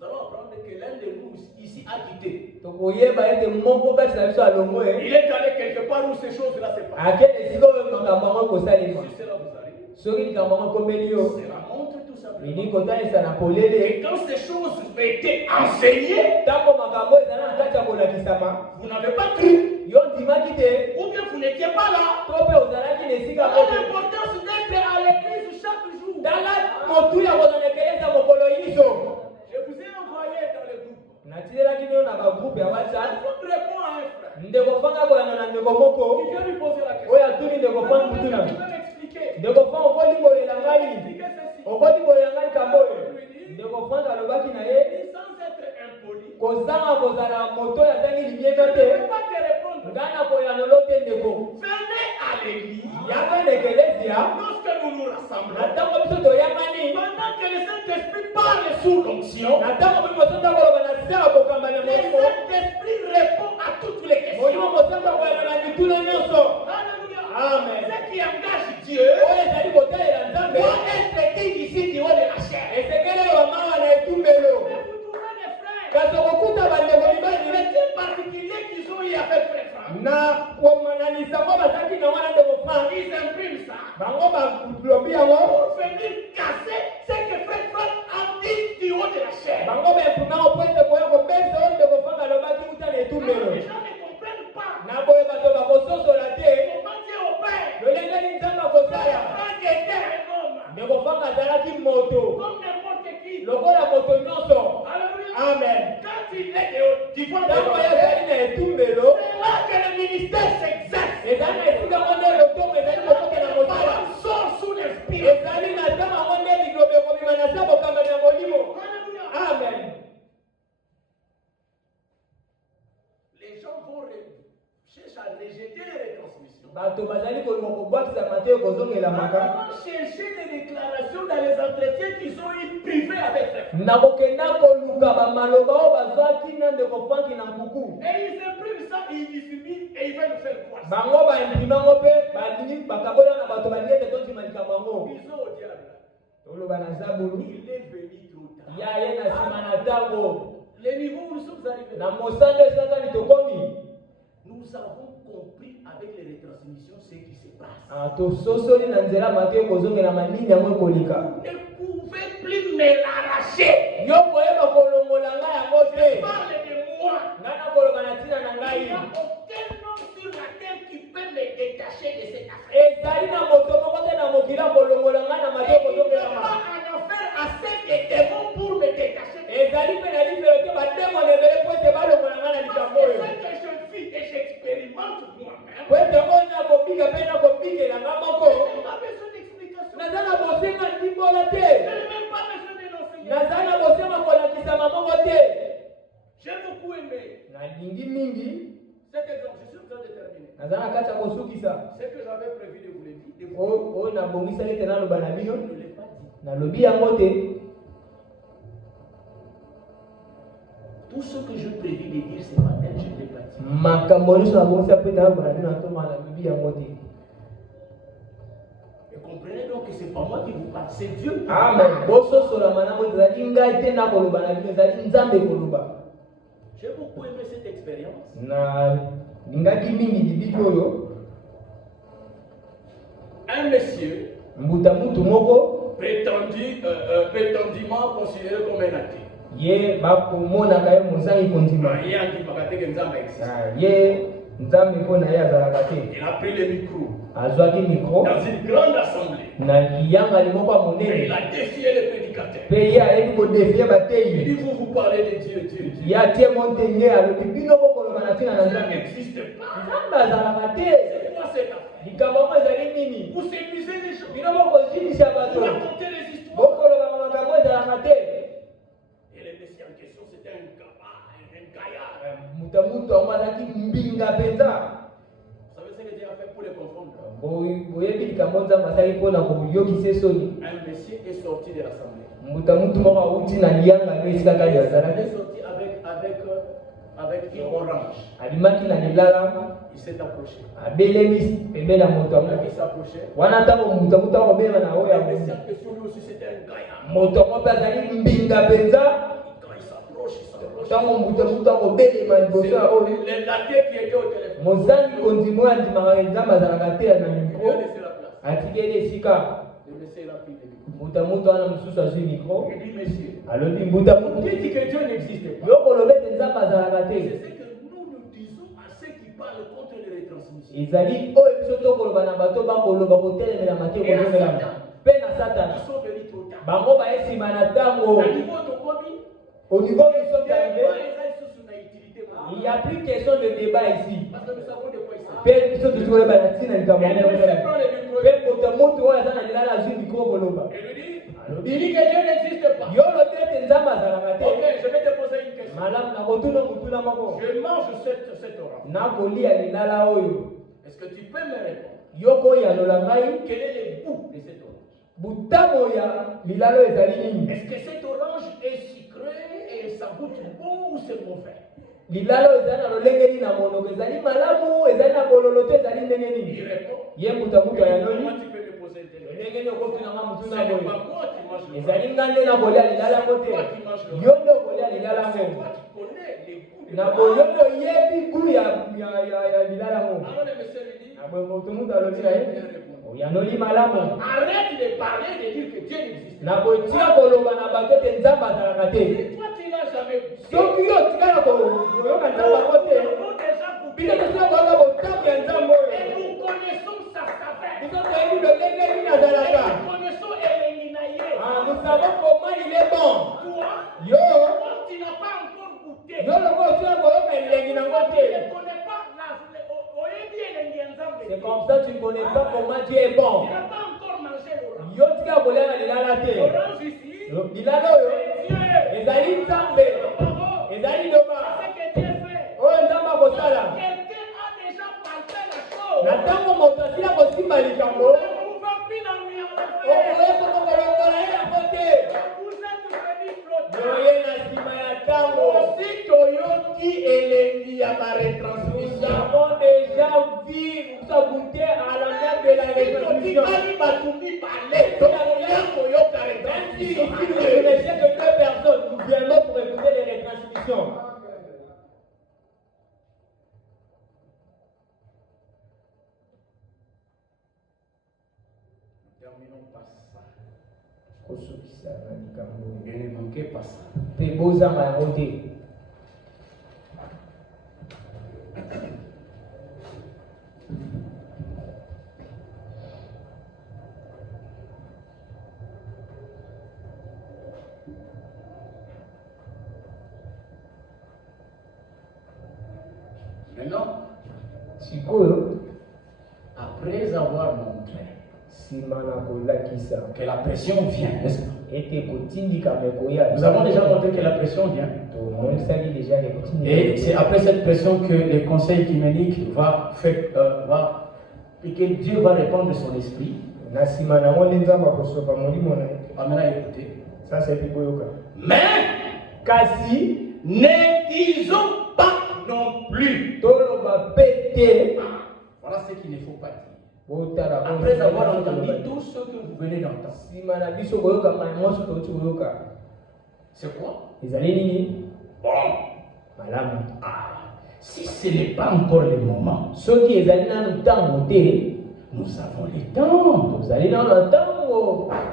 Nous allons apprendre que l'un de nous ici a quitté. Tokoyeba ete moko kati na biso alongo Il est allé quelque part où ces choses-là se passent. akende siko makambo kosalema. Si cela vous arrive, Soki likambo komeli yo. c'est la montre tout simplement. Ini kotalisa na Et polele. quand ces choses étaient enseignées, Tango makambo ezala na kati ya kolakisama. vous n'avez pas cru. Yo ndimaki te. Ou bien vous n'étiez pas là. To pe ozalaki na esika Quelle moko. est l'importance d'être à l'église chaque jour? Tala motu ya kozonekeleza mokolo yiso. Je vous ai envoyé dans le groupe. Natilelaki nio na bagroupe ya WhatsApp. Il faut répondre à un frère Ndeko fanga kolanda na ndeko moko. qui vient lui poser la question. Oyo atuni ndeko fanga Tu mutuna. peux m'expliquer? Ndeko fanga okoli bolela ngai. Expliquez ceci. Okoli bolela ngai kamboyo. Ndeko fanga alobaki na ye. Sans être impoli, Kozanga kozala moto ya zangi libiega je ne te. peux pas te répondre. Ngana koyanolo te ndeko. Venez à l'église. Yaka na ekelezia. Lorsque nous nous rassemblons, Na ntango biso toyangani. pendant que le Saint-Esprit parle sous l'onction, Na ntango biso tokoloba na se ya kokamba na le molimo. Saint-Esprit répond à toutes les questions. Molimo mosango koyana na mituna nyonso. Alléluia. Amen. Ce qui engage Dieu Oyo ezali kotalela Nzambe. doit être dit ici du haut de la chair. Esekele bamawa na etumbelo. Mais vous trouvez les frères, Kasi okokuta bandeko mibali les types particuliers qu'ils ont eu avec Frère Franck, na komananisa ngo bazalaki na wana ndeko Frank. ils impriment ça Bango balobi yango. pour venir casser ce que Frère Franck a dit du haut de la chair. Bango bempunango po ete koya kobebisa oyo ndeko Frank alobaki uta na Alors, etumbelo. les gens ne comprennent pas Na boye bato bakososola te. comment Dieu opère. lolenge nini Nzambe akosala. Franck était un homme Ndeko Frank azalaki moto comme n'importe qui. lokola moto nyonso. Alléluia. Amen. Quand il est du point de Ntango ye vue, ezali na etumbelo c'est là que le ministère s'exerce. ezali na esika ngo nde lotongo ezali kokokela mosala. Parole sort sous l'esprit. ezali na ntango yango nde lilobe ekobima na se bokambami ya molimo. Alléluia. Amen. Les gens cherchent à rejeter les retransmissions. Bato bazali kolinga kobwakisa mateyo kozongela maka. Maintenant, chercher des déclarations dans les entretiens qu'ils ont eu privés avec Frère. nakokenda koluka bamaloba oyo bazwaki na ndeko Frank na nkuku. Et ils impriment ça, ils diffusent et ils veulent nous faire croire. Bango baimprime yango mpe balingi bakabola na bato balingi ete tondima likambo yango. Ils ont au diable. toloba na Zabulu. Il est venu trop tard. ya ye na nsima na ntango. Les niveaux où nous sommes arrivés, na mosando esakani tokomi. nous avons compris avec les retransmissions ce qui se passe. tososoli na nzela mateyo kozongela manini yango ekolika. Vous ne pouvez plus me l'arracher. yo koyeba kolongola ngai yango te. Parle de moi. ngai nakoloba na ntina na Il ngai. n'y a aucun homme sur la terre qui peut me détacher de cette affaire. ezali na moto moko te na mokili kolongola ngai na mateyo Et il n'y kozongela a ma. pas en affaire assez de démons pour me détacher. ezali mpe na lifelo te bademo na ebele po ete balongola ngai na likambo C'est oyo. ce que je vis et j'expérimente moi-même. po ete oyo nakobika mpe nakobikela nga moko. Je n'ai pas besoin d'explication. naza na bosenga ndimbola te. Je n'ai même pas besoin de l'enseigner. naza na bosenga kolakisama moko te. J'ai beaucoup aimé nalingi mingi. cet exemple. Je suis en train de terminer. naza na kati ya kosukisa. Ce que j'avais prévu de vous le dire, oyo nabongisaki ete naloba na je bino. ne l'ai pas dit. nalobi yango te. Tout ce que je prévis de dire ce matin, je ne l'ai pas dit. makambo nyonso nabongisa mpe naloba na bino natoma nalobi yango te. Et comprenez donc que ce n'est pas moi qui vous parle, c'est Dieu qui vous amen. parle. bososola malamu ezali ngai te nakoloba na bino ezali Nzambe koloba. J'ai beaucoup aimé cette expérience. na lingaki mingi libiki oyo. Un monsieur mbuta mutu moko prétendument considéré comme un athée. ye bakomonaka ye mozangi kondima. Il y a un qui m'a dit que Nzamba existe. ye Nzambe mpo na ye azalaka te. Il a pris le micro azwaki mikro dans une grande assemblée. na liyangali moko ya Et il monene. a défié le prédicateur. mpe ye ayebi kodefie Il bateyi. dit vous parlez de Dieu, Dieu, Dieu. ye atie montenge alobi bino bokoloba na ntina na Ça Nzambe. n'existe pas. Nzambe azalaka te. C'est quoi cette affaire? likambo yango ezali nini? Vous séduisez les gens. bino bokozindisa Vous bato. racontez les histoires. bokolobaka makambo ezalaka te. Et le messie en question, c'était un gaillard. mutu mutu yango azalaki mbinga mpenza. Vous savez ce que Dieu a fait pour les confondre? boyebi likambo Nzambe asali mpona koyokisa esoni. Un messie est sorti de l'assemblée. mutu mutu moko awuti na liyanga yo esika kali Il azalaki. est sorti avec avec une orange. Abimaki na lilala. Il s'est approché. Abelemis pembeni ya moto yango. Il s'approchait. Wana ntango moto yango ntango obela na oyo ya Mais cette question lui aussi c'était un gaillard. moto yango mpe azali mbinga mpenza. Quand il s'approche. Ntango moto yango akobelema liboso ya oyo. La tête qui était au téléphone. Mozangi konzi moko andimaka nzambe azalaka te na mikro. Atikeli esika. Mbuta mutu wana mususu azwi mikro. Alobi mbuta mutu. Dit que Dieu n'existe pas. Yoko lobe te nzambe azalaka te. C'est ce que nous disons à ceux qui parlent contre les retransmissions. Ezali oyo biso tokoloba na bato bakoloba kotelemela mate kozomelama. Mpe na Satan. Ils sont venus trop tard. Bango baye nsima na ntango. Au niveau où nous sommes arrivés, il n'y a plus question de débat ici. Parce que nous savons de quoi il s'agit. Père, nous sommes toujours là, nous sommes Père, pour te montrer où est-ce qu'on a la vie micro boloba. Il dit que Dieu n'existe pas. Yo le tête nzamba zalaka te. Ok, je vais te poser une question. Madame na kotuna mutuna mako. Je mange cette orange. Na kolia lilala oyo. Est-ce que tu peux me répondre? Yoko ya lolangai. Quel est le goût de cette orange? Butamo ya lilalo ezali nini? Est-ce que cette orange est sucrée et ça goûte bon ou c'est mauvais? Lilalo ezali na lolenge nini na monoko ezali malamu ezali na bololo te ezali ndenge nini? Il répond. Ye mutamuka ya noni? Comment tu peux me poser une question? Ndenge ni okofuna nga mutuna C'est boyo. pas moi qui mange le Ezali ngande na kolia lilala ngo te. Yo ndo kolia lilala ngo. C'est toi qui connais les goûts de Na boyo ndo yebi gu ya lilala ngo. Alors le monsieur lui dit. Na boyo mutamuka alobi na ye. Oyanoli malamu. Arrête de parler de dire que Dieu n'existe pas. Na botia koloba na bato te nzamba azalaka te. Si toi tu n'as jamais goûté. Soki yo tikala koyoka nzamba ngo te. Bino tosa koyoka botamu ya nzambe oyo. Et nous connaissons sa saveur. Biso toyebi lolenge nini azalaka. Nous connaissons Eleninaye. Nous savons comment il est bon. Toi, Yo. quand tu n'as pas encore goûté. Yo loko otia koyoka elengi na ngo te. Tu ne connais pas Oyebi Elengi Nzambe. C'est comme ça tu ne connais pas comment Dieu est bon. Tu n'as pas encore mangé l'orange. Yo tika kolia na lilala te. L'orange ici. Lilala oyo. Ezali nzambe. Ezali loba. C'est ce que Dieu fait. Oyo nzambe akosala. Quelqu'un a déjà palpé la chose. Na ntango moto asila kosimba likambo. On ne va plus dans le okoyeba kokolongola ye yango te. Yoye na nsima ya ntango. Si toyoki elengi ya baretransmission. Nous avons déjà vu, nous avons goûté à la même de la retransmission. Même si ici nous ne connaissons que deux personnes, nous viendrons pour écouter les retransmissions. Terminons par ça. Ne ne manquez pas ça. Maintenant, après avoir montré que la pression vient, n'est-ce pas? Nous avons déjà montré que la pression vient. Et c'est après cette pression que le conseil œcuménique va que Dieu va répandre de son esprit. Maintenant, écoutez. Mais, ne disons pas non plus. Voilà ce qu'il ne faut pas dire. Après avoir entendu tout ce que vous venez d'entendre. C'est quoi? Bon. Si ce n'est pas encore le moment, nous avons le temps.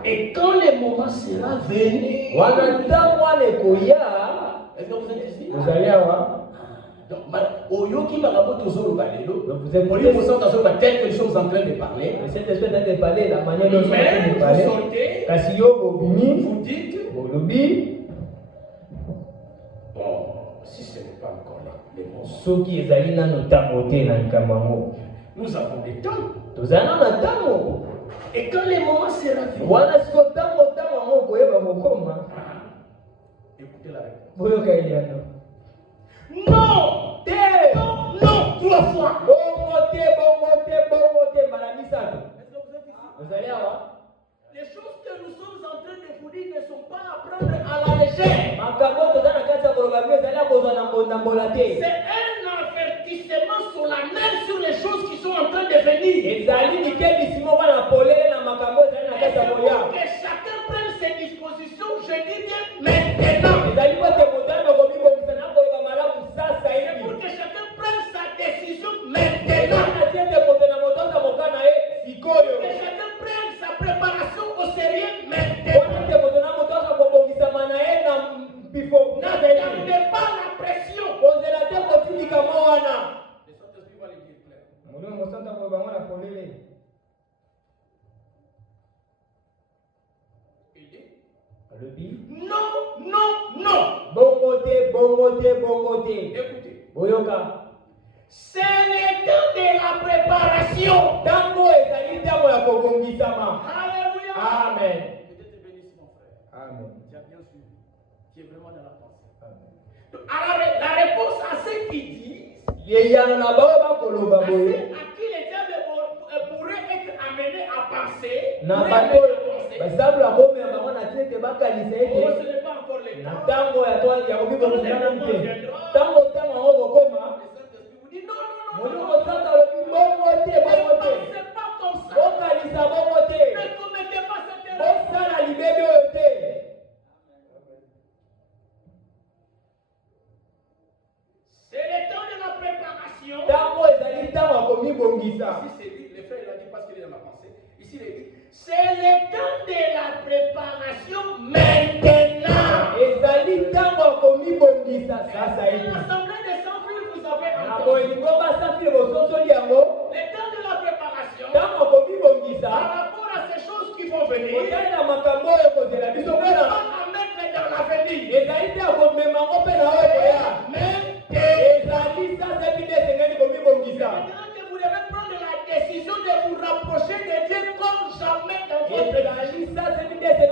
Et quand le moment sera venu, est-ce que vous êtes ici? Donc, Oyoki Magaboto Zoro Balelo, vous êtes tel que nous sommes en train de parler. Cette espèce de parler, la manière dont nous sommes en train de vous parler. sortez, vous dites, bon, si ce n'est pas encore là, les mots. Nous avons des temps. Et quand les moments sera venu, écoutez la réponse. Non! Non! 3 fois! Les choses que nous sommes en train de vous dire ne sont pas à prendre à la avertissement solennel sur les choses qui sont en train de venir. Et c'est pour que chacun prenne ses dispositions, je dis bien maintenant. C'est pour que chacun prenne sa décision maintenant. Que chacun prenne sa préparation au sérieux maintenant. N'attendez pas la pression. Le Saint-Esprit va le dire clairement. Il dit non, non, non. Écoutez. C'est le temps de la préparation. Alléluia. Amen. Peut-être béni si mon frère. Amen. Tu as bien suivi. Tu es vraiment dans la pensée. Alors, la réponse à ceux qui disent à qui le diable pourrait être amené à penser, oh, ce n'est pas encore le temps. Le Saint-Esprit vous dit non, non, non, ne pensez pas comme ça. Ne commettez pas cette erreur. C'est le temps de la préparation. Ici, c'est dit, le frère il a dit parce qu'il est dans la pensée. Ici, il dit, c'est le temps de la préparation maintenant. L'assemblée des sans-fils, vous avez entendu. Le temps de la préparation, par rapport à ces choses qui vont venir, on va mettre dans l'avenir. Maintenant que vous devez prendre la décision de vous rapprocher de Dieu comme jamais dans votre vie. C'est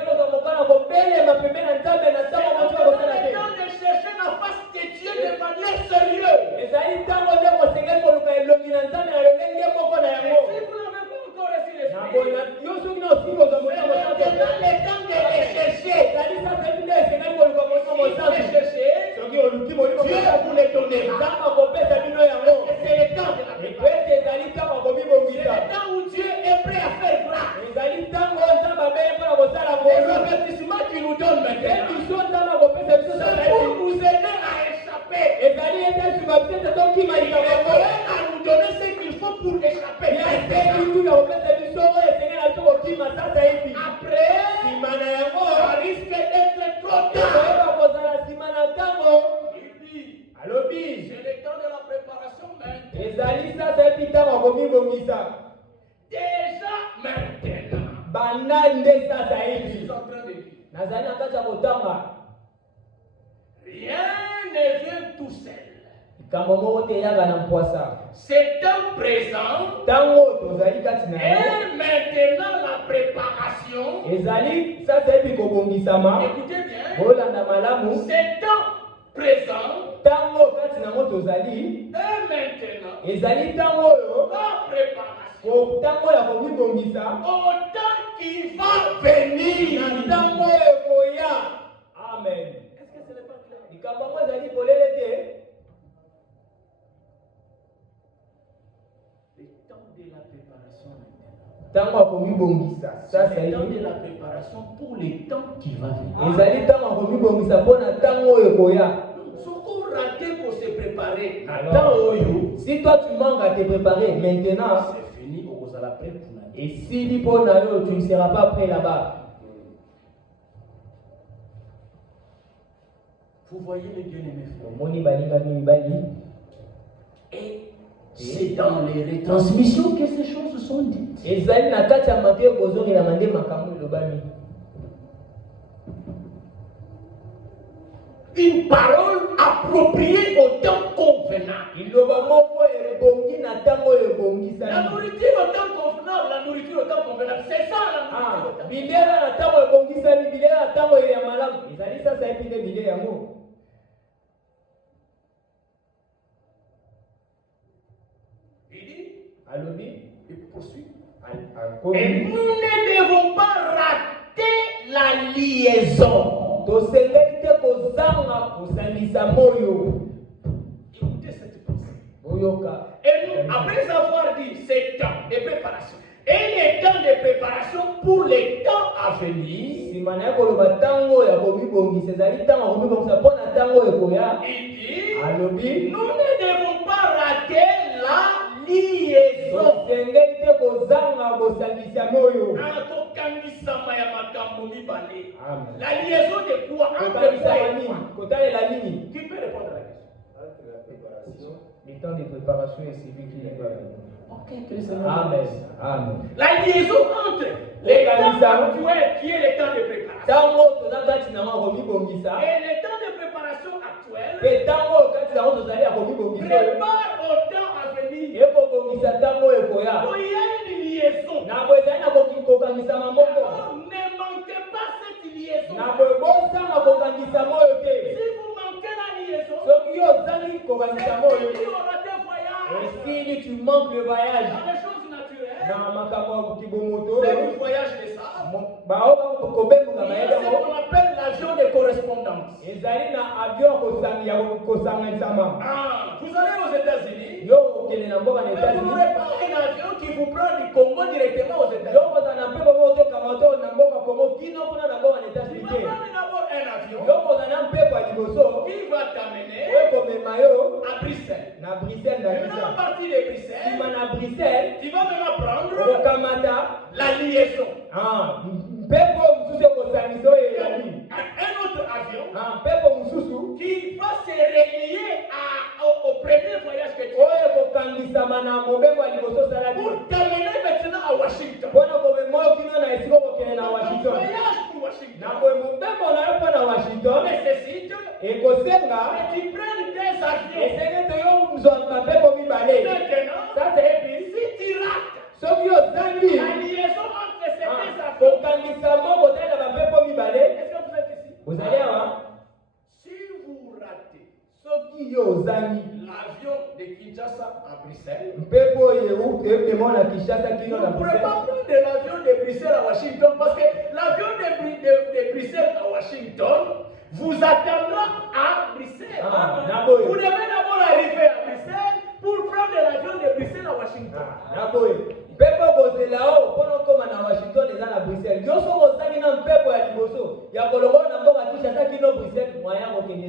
le temps de chercher la face de Dieu de manière sérieuse. Et si vous n'avez pas encore reçu l'Esprit, c'est le temps de les chercher. Dieu vous les donnera. C'est le temps de la préparation. C'est le temps où Dieu est prêt à faire grâce. Les avertissements qu'il nous donne maintenant, c'est pour nous aider à échapper. Et à nous donner ce qu'il faut pour échapper. Après, ça risque d'être trop tard. C'est le temps de la préparation maintenant. Déjà maintenant. Je suis en train de dire. Rien ne vient tout seul. C'est temps présent. Et maintenant la préparation. Écoutez bien. C'est temps présent. Et maintenant la préparation. Au temps qui va venir. Amen. Est-ce que ce n'est pas clair? Le temps de la préparation maintenant. C'est le temps de la préparation pour les temps qui va venir. Soko raté pour se préparer. Si toi tu manques à te préparer maintenant, c'est fini, on vous a la prête. Et si tu ne seras pas prêt là-bas. Vous voyez les bien-aimés frères. Et c'est dans les retransmissions que ces choses sont dites. Une parole appropriée au temps convenable. La nourriture au temps convenable, la nourriture au temps convenable, c'est ça la nourriture. Il dit, il poursuit. Et nous ne devons pas rater la liaison. tosengeli te kozanga kosangisa moyo. Écoutez cette pensée. Boyoka. Et nous, après avoir dit ces temps de préparation, et les temps de préparation pour les temps à venir, il dit, nous ne devons pas rater la liaison. La liaison de quoi? Entre quoi et quoi? Qui peut répondre à la question? Les temps de préparation et celui qui est pas. Ok, que le Seigneur. Amen. Amen. La liaison entre les temps actuels qui est le temps de préparation et le temps de préparation actuel prépare au temps à venir. Il y a une liaison. Ne manquez pas cette liaison. Si vous manquez la liaison, il y aura des voyages. Si tu manques le voyage, dans les choses naturelles, c'est le voyage de ça. Ce qu'on appelle l'avion de correspondance. Vous allez aux États-Unis, mais vous n'aurez pas un avion qui vous prend du Congo directement aux États-Unis. Vous allez prendre d'abord un avion qui va t'amener à Bruxelles. Maintenant, à partir de Bruxelles, tu vas maintenant prendre la liaison. Un autre avion qui va se relier au premier voyage que tu as pour t'amener maintenant à Washington. Voyage pour Washington nécessite que tu prennes des avions. Maintenant, si tu rates la liaison entre ces deux avions, est-ce que vous êtes ici? Vous allez voir? Si vous ratez L'avion de Kinshasa à Bruxelles, vous vous ne pourrez pas prendre l'avion de Bruxelles à Washington parce que l'avion de Bruxelles à Washington vous attendra à Bruxelles. Vous devez d'abord arriver à Bruxelles pour prendre l'avion de Bruxelles à Washington.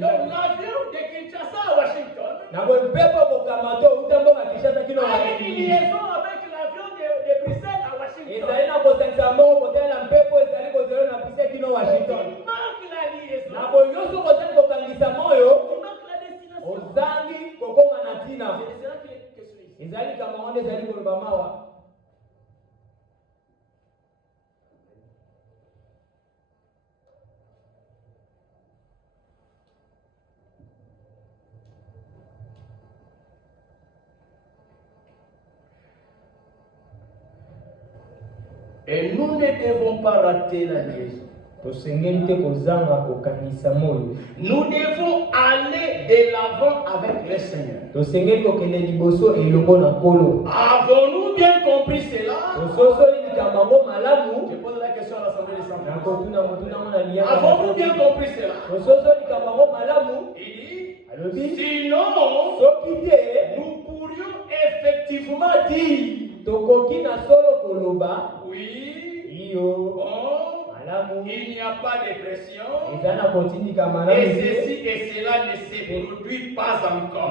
Donc l'avion de Kinshasa à Washington a une liaison avec l'avion de Bruxelles à Washington. Tu manques la liaison. Tu manques la destination. C'est cela qui est question. Et nous ne devons pas rater la liaison. Nous devons aller de l'avant avec le Seigneur. Avons-nous bien compris cela? Je pose la question à l'Assemblée des Saints. Avons-nous bien compris cela? Il dit, sinon, nous pourrions effectivement dire, oui, bon, il n'y a pas de pression, et ceci et cela ne se produit pas encore.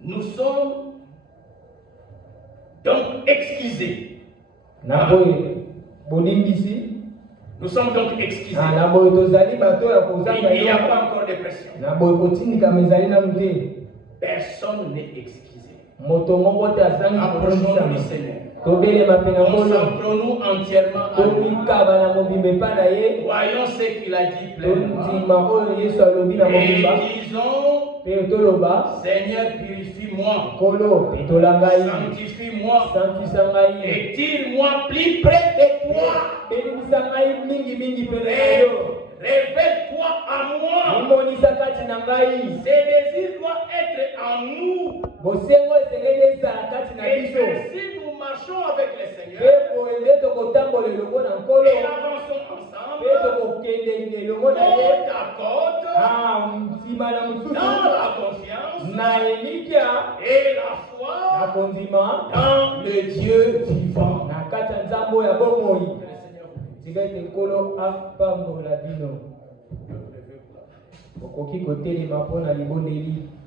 Nous sommes excusés. Nous sommes donc excusés. Il n'y a pas encore de pression. Personne n'est excusé. Approchons-nous du Seigneur. Consacrons-nous entièrement à lui. Voyons ce qu'il a dit pleinement. Et disons, Seigneur, purifie-moi. Sanctifie-moi. Et tire-moi plus près de toi. Révèle-toi à moi. Ces désirs doivent être en nous. Et ceci nous marchons avec le Seigneur Et avançons ensemble, côte à côte, dans la confiance et la foi dans le Dieu vivant. Que le Seigneur vous bénisse.